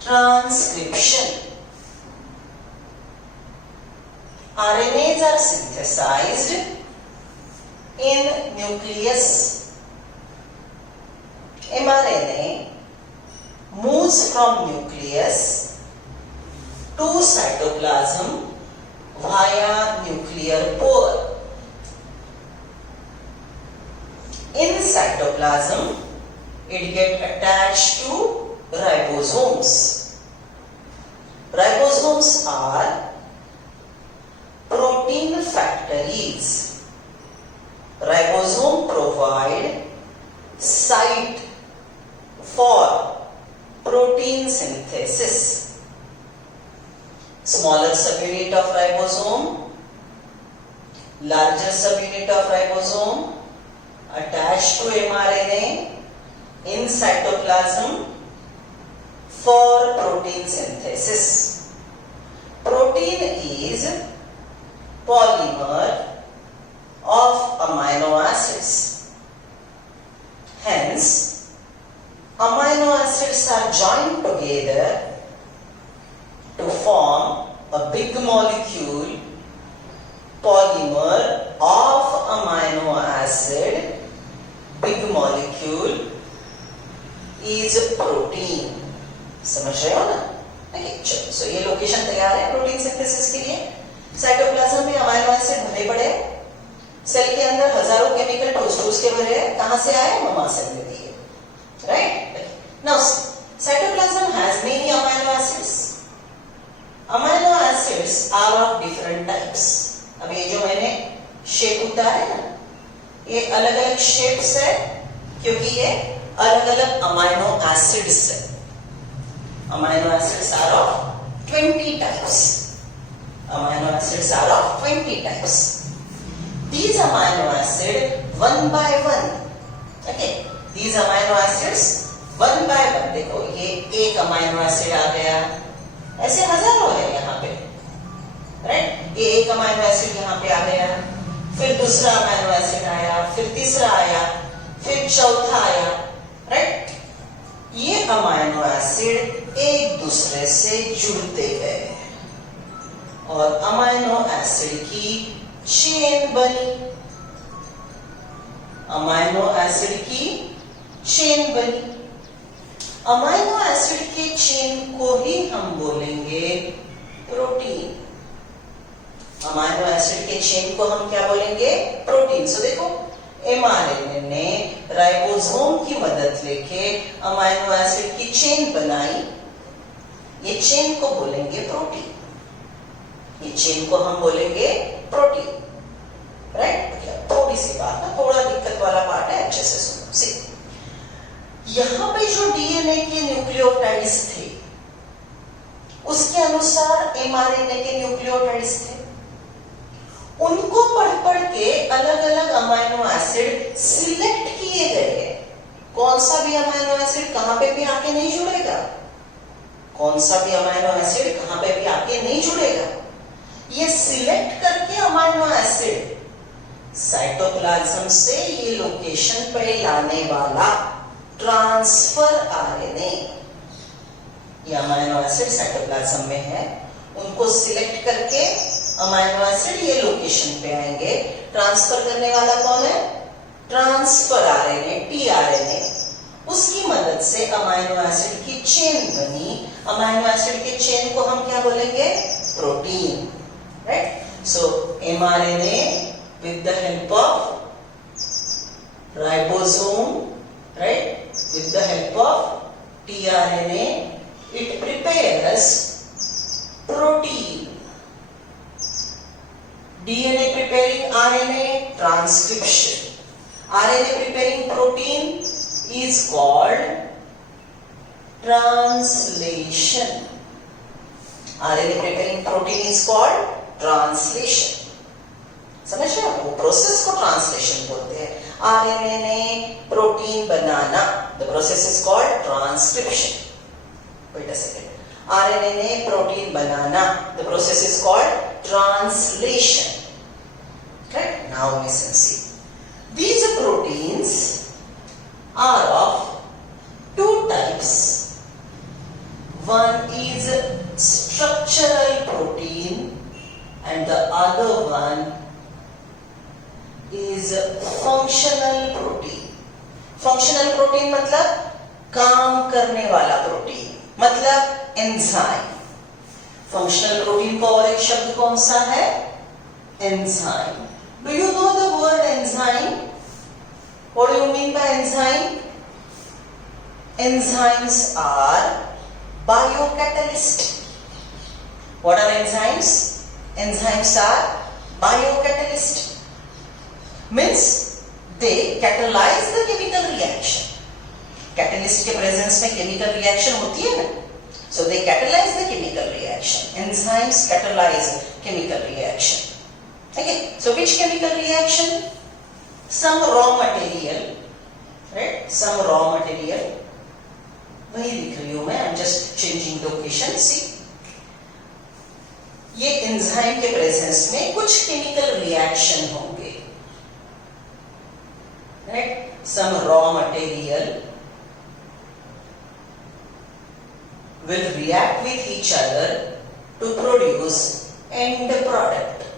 transcription. RNAs are synthesized in nucleus. mRNA moves from nucleus to cytoplasm via nuclear pore. In cytoplasm, it gets attached to ribosomes. Ribosomes are protein factories. Ribosome provide site for protein synthesis. Smaller subunit of ribosome, larger subunit of ribosome attached to mRNA in cytoplasm for protein synthesis. Protein is polymer of amino acids. Hence, amino acids are joined together to form a big molecule, polymer of amino acid. Big molecule is protein. समझ रहे हो ना? चलो, सो ये location तैयार है protein synthesis के लिए. साइटोप्लाज्म में अमीनो एसिड भरे पड़े, सेल के अंदर हजारों केमिकल ठोस के भरे हैं. कहां से आए? ममा सेल में दिए, राइट? Now cytoplasm has many amino acids. Amino acids are of different types. अब ये जो मैंने शेप उतारा है ना, ये अलग अलग शेप्स है क्योंकि ये अलग अलग अमीनो एसिड्स है. Amino acids are of 20 types. Amino acids are of 20 types. These amino acids one by one. Okay, these amino acids one by one. देखो ये एक अमीनो एसिड आ गया, ऐसे हजारों है यहाँ पे, राइट? ये एक अमीनो एसिड यहाँ पे आ गया, फिर दूसरा अमीनो एसिड आया, फिर तीसरा आया, फिर चौथा आया, राइट? ये अमीनो एसिड एक दूसरे से जुड़ते गए और अमीनो एसिड की चेन बनी. अमीनो एसिड की चेन बनी. अमीनो एसिड के चेन को ही हम बोलेंगे प्रोटीन. अमीनो एसिड के चेन को हम क्या बोलेंगे? प्रोटीन. सो देखो mRNA ने राइबोसोम की मदद लेके अमाइनो एसिड की चेन बनाई। ये चेन को बोलेंगे प्रोटीन, ये चेन को हम बोलेंगे प्रोटीन, राइट। थोड़ी सी बात ना, थोड़ा दिक्कत वाला पार्ट है, अच्छे से सुनो। सी यहां पे जो डीएनए के न्यूक्लियोटाइड्स थे उसके अनुसार एमआरएनए के न्यूक्लियोटाइड्स थे, उनको पढ़ के अलग अलग अमाइनो एसिड सिलेक्ट किए गए हैं। कौन सा भी अमाइनो एसिड कहां पे भी आके नहीं जुड़ेगा, कौन सा भी अमाइनो एसिड कहां पे भी आके नहीं जुड़ेगा। ये सिलेक्ट करके अमाइनो एसिड साइटोप्लाज्म से ये लोकेशन पे लाने वाला ट्रांसफर आरएनए, ये अमाइनो एसिड साइटोप्लाज्म में है, उनको सिलेक्ट करके अमाइनो एसिड ये लोकेशन पे आएंगे। ट्रांसफर करने वाला कौन है, ट्रांसफर आरएनए, टीआरएनए। उसकी मदद से अमाइनो एसिड की चेन बनी। अमाइनो एसिड के चेन को हम क्या बोलेंगे, protein, right. So mRNA with the help of ribosome, right, with the help of tRNA, it prepares protein. DNA preparing RNA, transcription. RNA preparing protein is called translation. RNA preparing protein is called translation. समझ रहे हो, वो process को translation बोलते हैं। RNA ने protein बनाना, the process is called transcription. Wait a second, RNA ने प्रोटीन बनाना, the process is called translation, right. Now listen, see these proteins are of two types. One is structural protein and the other one is functional protein. Functional protein मतलब काम करने वाला protein, मतलब enzyme. Functional protein का और एक शब्द कौन सा है, enzyme. Do you know the word enzyme? What do you mean by enzyme? Enzymes are biocatalyst. What are enzymes? Enzymes are biocatalyst. Means they catalyze the chemical reaction. Catalyst के presence में chemical reaction होती है ना, so they catalyze the chemical reaction. Enzymes catalyze chemical reaction. Okay, so which chemical reaction? Some raw material, right? Some raw material. वही लिख रही हूं मैं, I am just changing location. See ये एंजाइम के प्रेजेंस में कुछ केमिकल रिएक्शन होंगे, right. Some raw material will react with each other to produce end product.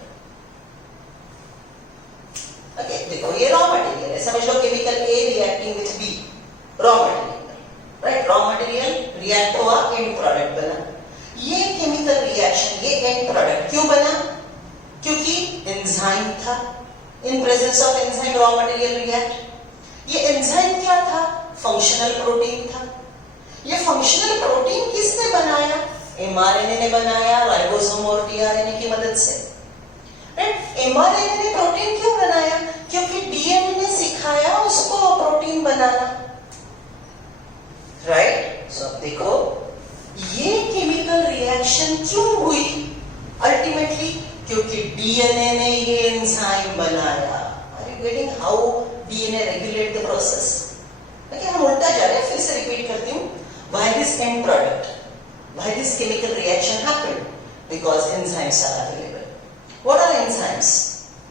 Okay, देखो ये रॉ मटेरियल है, समझ लो chemical A reacting with B, raw material, right. Raw material react हुआ, एंड प्रोडक्ट बना। ये chemical reaction, ये end product क्यों बना? क्योंकि एंजाइम था। In presence of enzyme raw material react. ये एंजाइम क्या था? फंक्शनल प्रोटीन था। ये फंक्शनल प्रोटीन किसने बनाया? एमआरएनए ने बनाया, राइबोसोम और टीआरएनए की मदद से, राइट। एमआरएनए ने प्रोटीन क्यों बनाया? क्योंकि डीएनए ने सिखाया उसको प्रोटीन बनाना, राइट। सो देखो ये केमिकल रिएक्शन क्यों हुई? अल्टीमेटली क्योंकि डीएनए ने ये एंजाइम बनाया। Are you getting how DNA regulate the process? Okay, हम उल्टा जा रहे हैं, फिर से रिपीट करती हूँ। Why this end product, why this chemical reaction happened? Because enzymes are available. What are enzymes?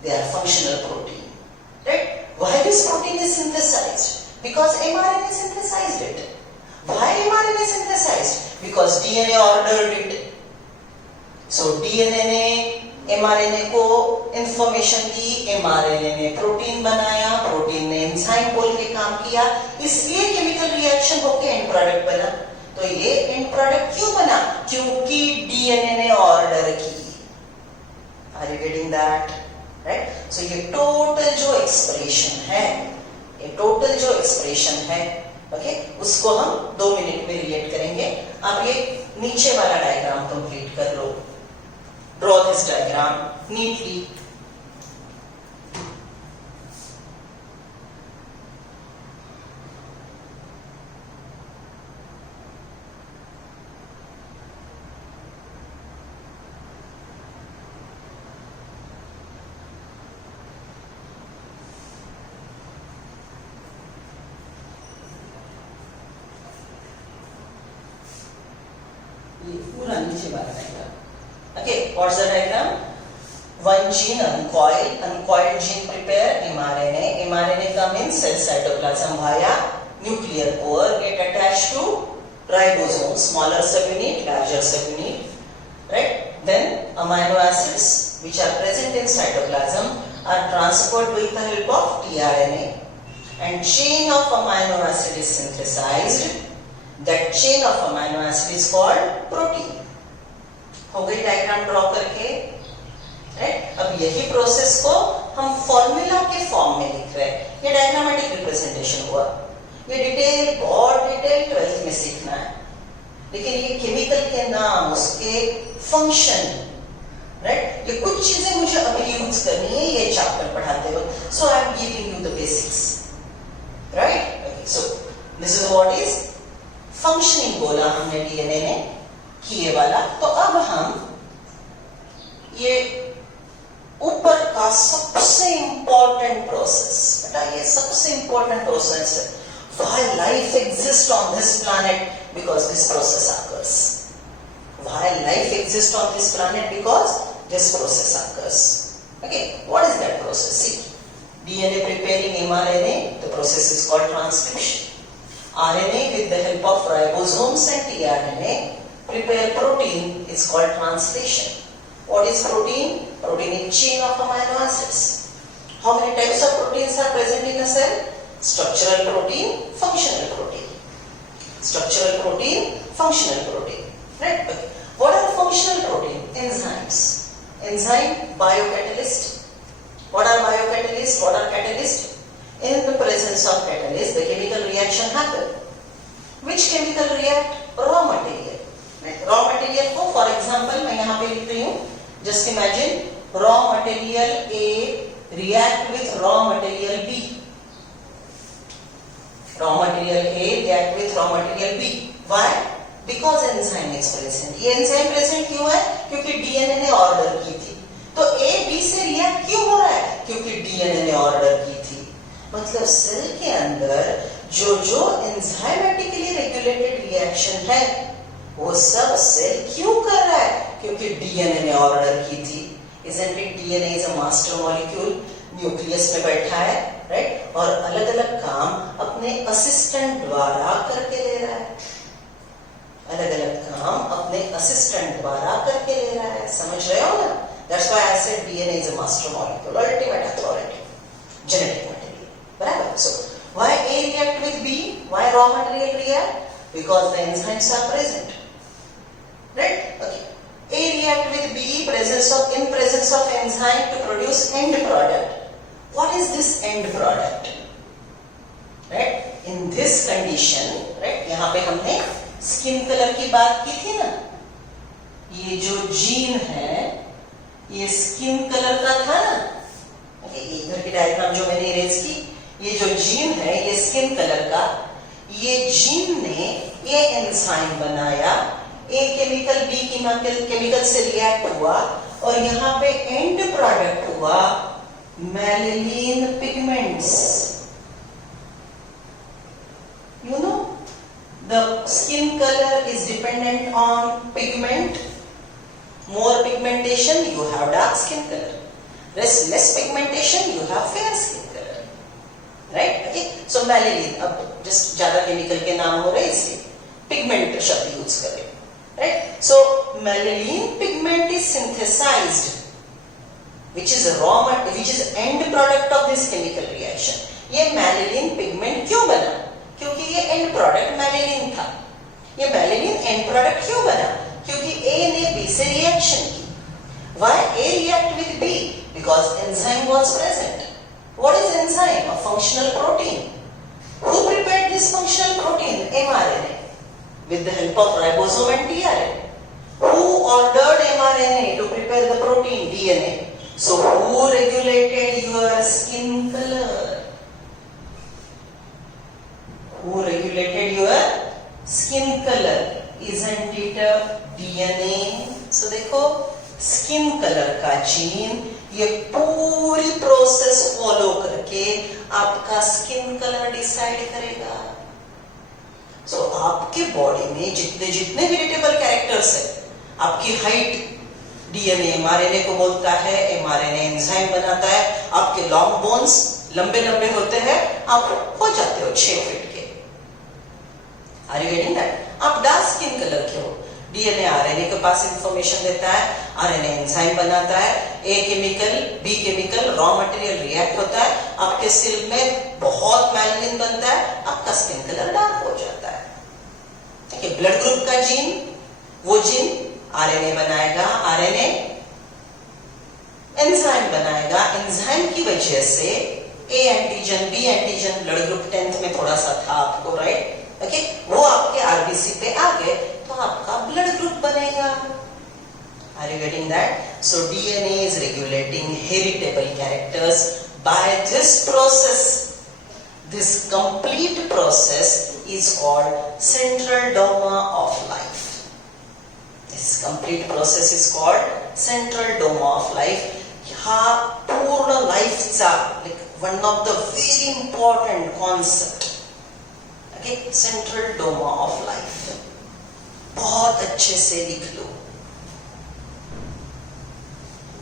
They are functional protein, right. Why this protein is synthesised? Because mRNA synthesised it. Why mRNA synthesized? Because DNA ordered it. So DNA ने mRNA को information दी, mRNA ने protein बनाया, protein ने enzyme बोल के काम किया, इसलिए केमिकल रिएक्शन होके एंड प्रोडक्ट बना। तो ये एंड प्रोडक्ट क्यों बना? क्योंकि DNA ने ऑर्डर की। Are you getting that? Right. So ये टोटल जो एक्सप्रेशन है, ये टोटल जो एक्सप्रेशन है, ओके, उसको हम 2 मिनट में रिलेट करेंगे। आप ये नीचे वाला डायग्राम कंप्लीट कर लो। Draw this diagram neatly. ये पूरा नीचे वाला diagram. Okay, what's the diagram? One gene uncoiled gene prepare mRNA. mRNA come in cell cytoplasm via nuclear pore, get attached to ribosome, smaller subunit, larger subunit, right? Then amino acids which are present in cytoplasm are transferred with the help of tRNA, and chain of amino acid is synthesized. That chain of amino acid is called protein. हो गई diagram draw करके, right? अब यही process को हम formula के form में लिख रहे हैं। ये डायग्रामेटिक रिप्रेजेंटेशन हुआ। ये डिटेल बहुत डिटेल 12th में सीखना है, लेकिन ये केमिकल के नाम, उसके फंक्शन, राइट, ये कुछ चीजें मुझे अभी यूज करनी है ये चैप्टर पढ़ाते वक्त। So I am giving you the basics, right? Okay, so this is what is functioning बोला हमने डीएनए में किए वाला। तो अब हम ये ऊपर का सबसे इंपॉर्टेंट प्रोसेस, बेटा ये सबसे इंपॉर्टेंट प्रोसेस है। Why life exists on this planet? Because this process occurs. Why life exists on this planet? Because this process occurs. Okay, what is that process? See, DNA preparing mRNA, the process is called transcription. RNA with the help of ribosomes and tRNA prepare protein, is called translation. What is protein? Protein is chain of amino acids. How many types of proteins are present in a cell? Structural protein, functional protein. Structural protein, functional protein. Right? Okay. What are functional protein? Enzymes. Enzyme, biocatalyst. What are biocatalysts? What are catalysts? In the presence of catalyst, the chemical reaction happens. Which chemical react? Raw material. Right? Raw material को, for example, मैं यहाँ पे लिख रही हूँ. Just imagine raw material A react with raw material B. Raw material A react with raw material B. Why? Because enzyme is present. ये enzyme present क्यों है? क्योंकि DNA ने ऑर्डर की थी. तो A B से रिएक्ट क्यों हो रहा है? क्योंकि DNA ने ऑर्डर की थी. मतलब सेल के अंदर जो जो एंजाइमेटिकली रेगुलेटेड रिएक्शन है, वो सब सेल क्यों कर रहा है? क्योंकि डीएनए ने ऑर्डर की थी। Isn't it? DNA is a master molecule, nucleus में बैठा है, राइट? और अलग अलग काम अपने असिस्टेंट द्वारा करके ले रहा है। अलग अलग काम अपने असिस्टेंट द्वारा करके ले रहा है। समझ रहे हो ना? That's why I said DNA is a master molecule, ultimate authority, genetic material. बराबर? So why A react with B? Why raw material react? Because the enzymes are present, right? Okay. A react with B in presence of enzyme to produce end product. What is this end product? Right? In this condition, right? यहाँ पे हमने skin colour की बात की थी ना? ये जो जीन है, ये स्किन कलर का था ना? इधर की डायग्राम जो मैंने इरेज की, ये जो जीन है, ये स्किन कलर का, ये जीन ने ये एंजाइम बनाया, ए केमिकल बी केमिकल से रिएक्ट हुआ, और यहाँ पे एंड प्रोडक्ट हुआ melanin pigments. You know, the skin color is dependent on pigment. More pigmentation, you have dark skin color. Less pigmentation, you have fair skin color. Right? Okay. So melanin, अब just ज्यादा chemical के नाम हो रहे इसलिए pigment शब्द use करें. Right? So melanin pigment is synthesized, which is end product of this chemical reaction. ये melanin pigment क्यों बना? क्योंकि ये end product melanin था. ये melanin end product क्यों बना? क्योंकि A ने B से रिएक्शन की. Why A react with B? because enzyme was present. What is enzyme? A functional protein. Who prepared this functional protein? mRNA with the help of ribosome and tRNA. Who ordered mRNA to prepare the protein? DNA. So who regulated your skin color? Who regulated your skin color? Isn't it a DNA? So देखो skin colour का gene ये पूरी process follow करके आपका skin colour decide करेगा. सो आपके body में जितने जितने हेरिटेबल कैरेक्टर्स है, आपकी हाइट डीएनए एमआरएनए को बोलता है, एमआरएनए एंजाइम बनाता है. आपके लॉन्ग बोन्स लंबे लंबे होते हैं, आप हो जाते हो 6 फीट के. Are you getting that? आप डार्क स्किन कलर के हो. डीएनए आरएनए के पास इंफॉर्मेशन देता है, आरएनए एंजाइम बनाता है, A chemical B chemical raw material react होता है, आपके सेल में बहुत मेलानिन बनता है, आपका स्किन कलर डार्क हो जाता है. ठीक है, ब्लड ग्रुप का जीन, वो जीन आरएनए बनाएगा, आरएनए एंजाइम बनाएगा. एंजाइम की वजह से A antigen B antigen blood group 10th में थोड़ा सा था आपको, राइट? ओके, वो आपके आरबीसी पे आ गए तो आपका ब्लड ग्रुप बनेगा. Are you getting that? So DNA is regulating heritable characters by this process. This complete process is called central dogma of life. This complete process is called central doma of life. हा पूर्ण लाईफचा one of the very important concept. Okay, central doma of life. बहुत अच्छे से लिख लो,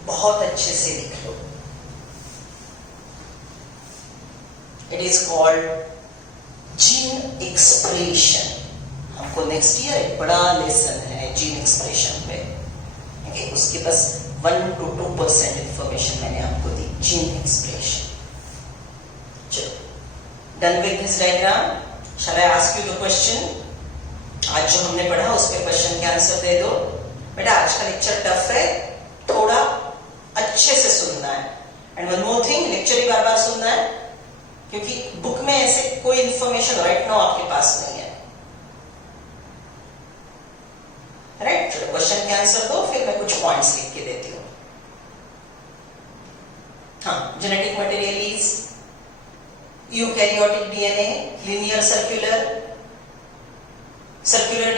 बहुत अच्छे से लिख लो. It is called gene expression. हमको नेक्स्ट ईयर एक बड़ा लेसन है जीन एक्सप्रेशन पे. okay, उसके बस 1 to 2% इंफॉर्मेशन मैंने आपको दी. Gene expression. चलो, done with this diagram. Shall I ask you the question? आज जो हमने पढ़ा उस पे क्वेश्चन के आंसर दे दो. बेटा आज का लेक्चर टफ है, थोड़ा अच्छे से सुनना है. And one more thing, lecture ही बार बार सुनना है क्योंकि बुक में ऐसे कोई इंफॉर्मेशन राइट नाउ आपके पास नहीं है. राइट, क्वेश्चन के आंसर दो, फिर मैं कुछ पॉइंट्स लिख के देती हूँ. हाँ, genetic material is eukaryotic DNA, linear circular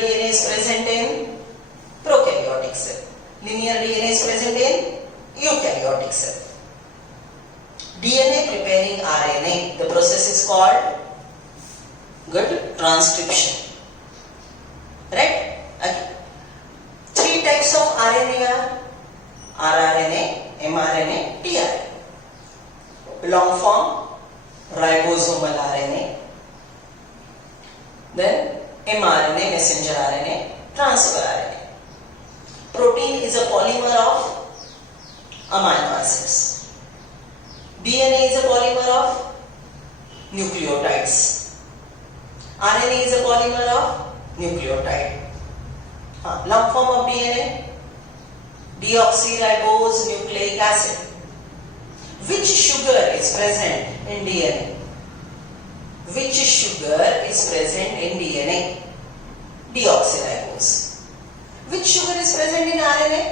DNA is present in prokaryotic cell. Linear DNA is present in eukaryotic cell. DNA preparing RNA, the process is called good transcription. Right? Okay. 3 types of RNA are rRNA, mRNA, tRNA. Long form ribosomal RNA, then mRNA, messenger RNA, transfer RNA. Protein is a polymer of amino acids. DNA is a polymer of nucleotides. RNA is a polymer of nucleotide. Long form of DNA, deoxyribose nucleic acid. Which sugar is present in DNA? Which sugar is present in DNA? Deoxyribose. Which sugar is present in RNA?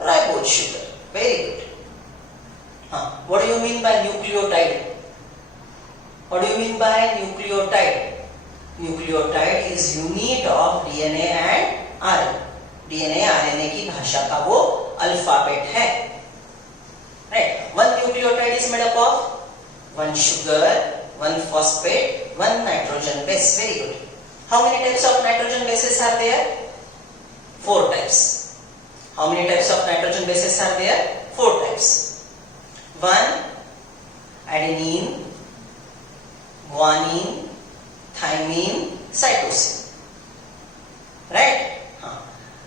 Ribose sugar. Very good. What do you mean by nucleotide? What do you mean by nucleotide? Nucleotide is unit of DNA and RNA. DNA RNA की भाषा का वो alphabet है. Right? One nucleotide is made up of 1 sugar, 1 phosphate, 1 nitrogen base. Very good. How many types of nitrogen bases are there? 4 types. How many types of nitrogen bases are there? 4 types. 1 adenine, guanine, thymine, cytosine. Right?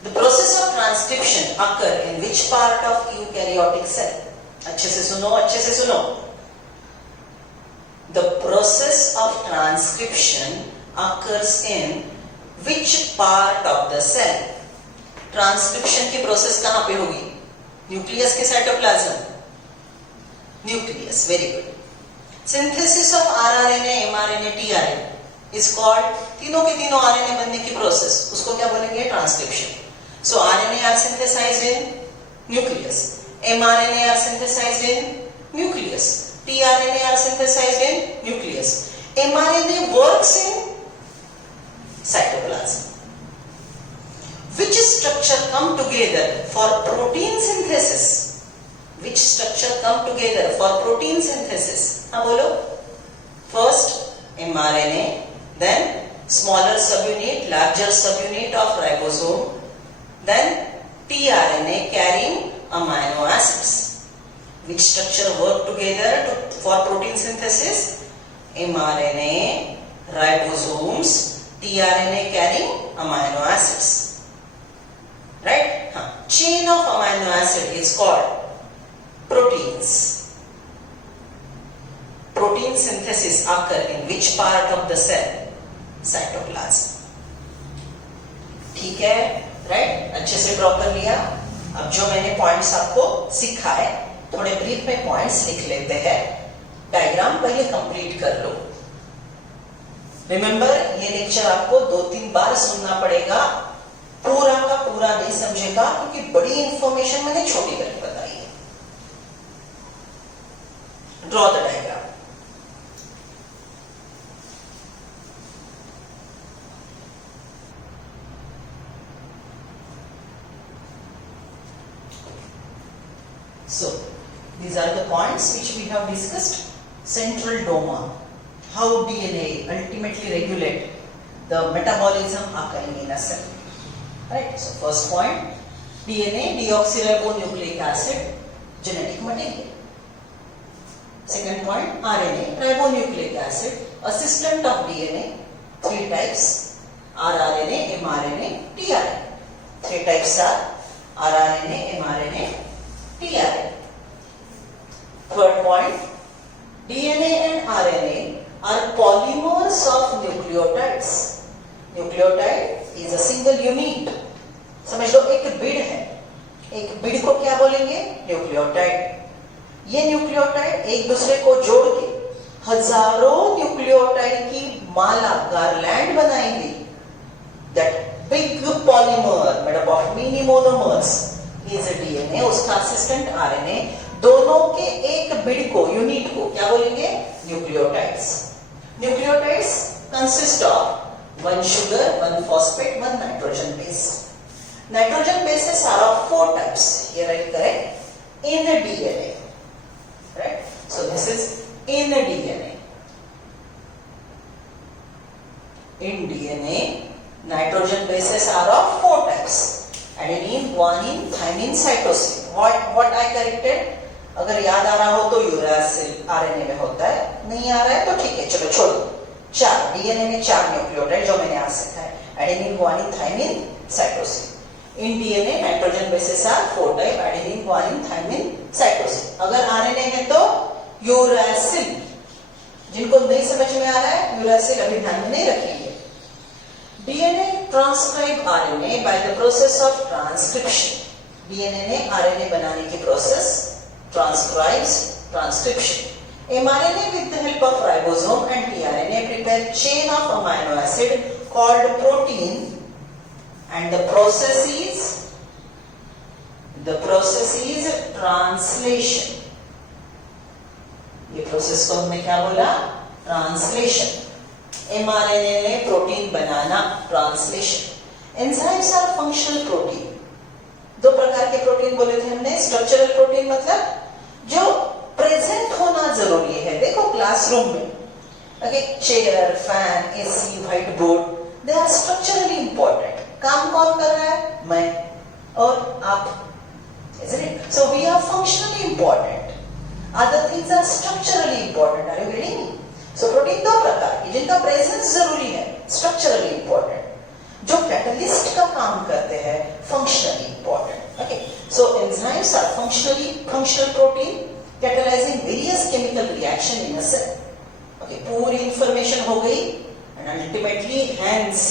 The process of transcription occur in which part of eukaryotic cell? अच्छे से सुनो, अच्छे से सुनो. The process of transcription occurs in which part of the cell? Transcription की process कहाँ पे होगी? न्यूक्लियस के cytoplasm, nucleus, very good. Synthesis of rRNA, mRNA, tRNA is called, तीनों के तीनों आरएनए बनने की प्रोसेस, उसको क्या बोलेंगे? Transcription. So RNA are synthesised in nucleus, mRNA are synthesised in nucleus, tRNA are synthesized in nucleus, mRNA works in cytoplasm. Which structure come together for protein synthesis? Which structure come together for protein synthesis? हाँ बोलो. First mRNA, then smaller subunit, larger subunit of ribosome, then tRNA carrying amino acids. Which structure work together for protein synthesis? mRNA, ribosomes, tRNA carrying amino acids. Right? Chain of amino acid is called proteins. Protein synthesis occur in which part of the cell? Cytoplasm. ठीक है? Right? अच्छे से draw कर लिया. अब जो मैंने points आपको सिखाए, थोड़े ब्रीफ में पॉइंट्स लिख लेते हैं. डायग्राम पहले कंप्लीट कर लो. रिमेंबर, ये लेक्चर आपको 2-3 बार सुनना पड़ेगा. पूरा का पूरा नहीं समझेगा क्योंकि बड़ी इंफॉर्मेशन मैंने छोटी करके बताई है. Draw the diagram. So these are the points which we have discussed. Central doma, how DNA ultimately regulate the metabolism occurring in a cell. Right? So first point, DNA, deoxyribonucleic acid, genetic material. Second point, RNA, ribonucleic acid, assistant of DNA, 3 types, rRNA, mRNA, tRNA. 3 types are rRNA, mRNA, tRNA. Third point, DNA and RNA are polymers of nucleotides. Nucleotide is a single unit. समझ लो, एक bid है. एक bid को क्या बोलेंगे? Nucleotide. ये nucleotide एक दूसरे को जोड़ के हजारों न्यूक्लियोटाइड की माला, गारलैंड बनाएंगे. That big polymer made up of many monomers is a DNA. उसका असिस्टेंट RNA. दोनों के एक बिड को, यूनिट को क्या बोलेंगे? Nucleotides. Nucleotides consist of 1 sugar, 1 phosphate, 1 nitrogen base. Nitrogen bases are of 4 types. Here I correct. In a DNA. Right? So this is in a DNA. In DNA, nitrogen bases are of 4 types. Adenine, guanine, thymine, cytosine. What I corrected? अगर याद आ रहा हो तो uracil RNA में होता है, नहीं आ रहा है तो ठीक है, चलो छोड़ो. 4 डीएनए में 4 न्यूक्लियोटाइड जो मैंने आज सिखाया. Adenine, guanine, thymine, cytosine. In DNA nitrogen bases are 4 type, adenine, guanine, thymine, cytosine. अगर आरएनए है तो यूरासिल. जिनको नहीं समझ में आ रहा है, यूरासिल अभी ध्यान में नहीं रखेंगे. DNA transcribe RNA by the process of transcription. DNA ने आरएनए बनाने की process transcribes, transcription. mRNA with the help of ribosome and tRNA prepare chain of amino acid called protein, and the process is translation. ये process को हमने क्या बोला? Translation. mRNA ने protein बनाना, translation. Enzymes are functional protein. 2 प्रकार के protein बोले थे हमने. स्ट्रक्चरल प्रोटीन मतलब जो प्रेजेंट होना जरूरी है. देखो क्लासरूम में, okay, chair, fan, AC, white board, they are structurally important. काम कौन कर रहा है? मैं और आप. isn't it? So we are functionally important. Other things are structurally important. Are you getting me? So protein 2 प्रकार के, जिनका प्रेजेंस जरूरी है, स्ट्रक्चरली इंपॉर्टेंट. जो कैटलिस्ट का काम करते हैं, functionally important. Okay, so enzymes are functional protein catalyzing various chemical reaction in a cell. Okay, पूरी इंफॉर्मेशन हो गई. And ultimately hence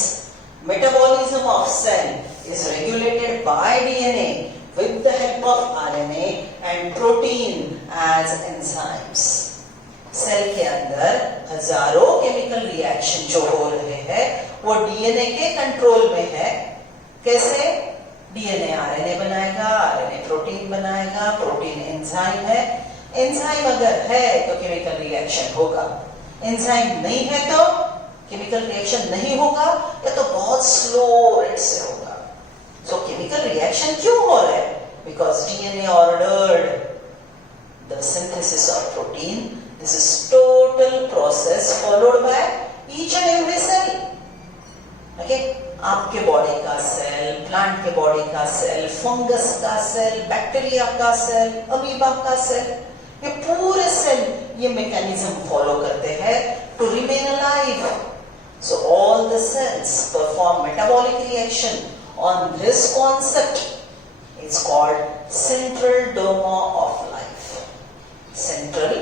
metabolism of cell is regulated by DNA with the help of RNA and protein as enzymes. Cell के अंदर हजारों chemical reaction जो हो रहे हैं वो डीएनए के कंट्रोल में है. कैसे? डीएनए आरएनए बनाएगा, आरएनए प्रोटीन बनाएगा, प्रोटीन एंजाइम है. एंजाइम अगर है तो केमिकल रिएक्शन होगा, एंजाइम नहीं है तो केमिकल रिएक्शन नहीं होगा या तो बहुत स्लो रेट से होगा. सो केमिकल रिएक्शन क्यों हो रहा है? Because DNA ordered the synthesis of protein. This is total process followed by each and every cell. Okay, आपके बॉडी का सेल, प्लांट के बॉडी का सेल, फंगस का सेल, बैक्टीरिया का सेल, अमीबा का सेल, ये पूरे सेल ये मैकेनिज्म फॉलो करते हैं to remain alive. So all the cells perform metabolic reaction on this concept. It's called central doma of life. Central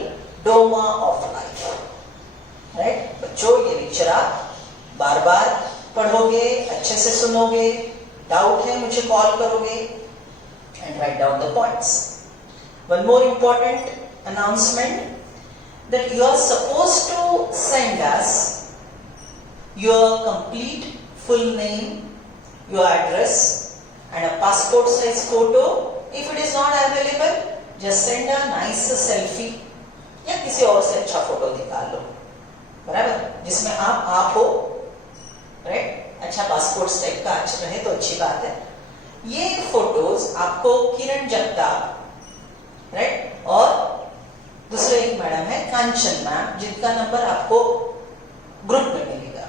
doma of life. Right? बच्चों ये lecture आप बार बार पढ़ोगे, अच्छे से सुनोगे, डाउट है मुझे कॉल करोगे and write down the points. One more important announcement that you are supposed to send us your complete full name, your address and a passport size photo. If it is not available, just send a nice selfie या किसी और से अच्छा photo निकाल लो, बराबर, जिसमें आप हो, राइट. अच्छा पासपोर्ट टाइप का अच्छा रहे तो अच्छी बात है. ये फोटोज आपको किरण जगताप, राइट, और दूसरे एक मैडम है कांचन मैम, जिनका नंबर आपको ग्रुप में मिलेगा.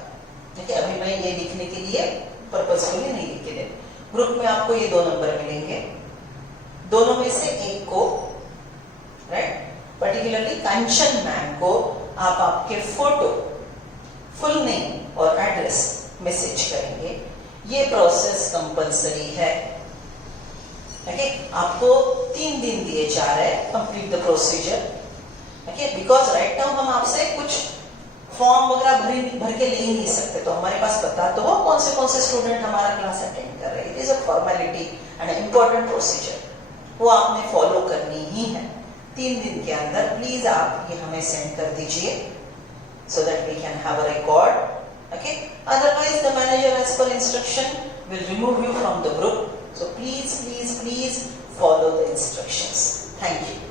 ठीक है, अभी मैं ये लिखने के लिए पर्पसफुली नहीं लिख के दे. ग्रुप में आपको ये दो नंबर मिलेंगे, दोनों में से एक को, राइट, पर्टिकुलरली कांचन मैम को आप आपके फोटो, फुल नेम और एड्रेस मैसेज करेंगे. ये प्रोसेस कंपलसरी है. ओके, आपको 3 दिन दिए जा रहे हैं complete the procedure. Okay, because right now हम आपसे कुछ फॉर्म वगैरह भर के ले ही नहीं सकते, तो हमारे पास पता तो हो कौन से स्टूडेंट हमारा क्लास अटेंड कर रहे हैं. It is a formality and important procedure, वो आपने फॉलो करनी ही है. 3 दिन के अंदर प्लीज आप ये हमें सेंड कर दीजिए so that we can have a record. Okay, otherwise the manager as per instruction will remove you from the group. So please follow the instructions. Thank you.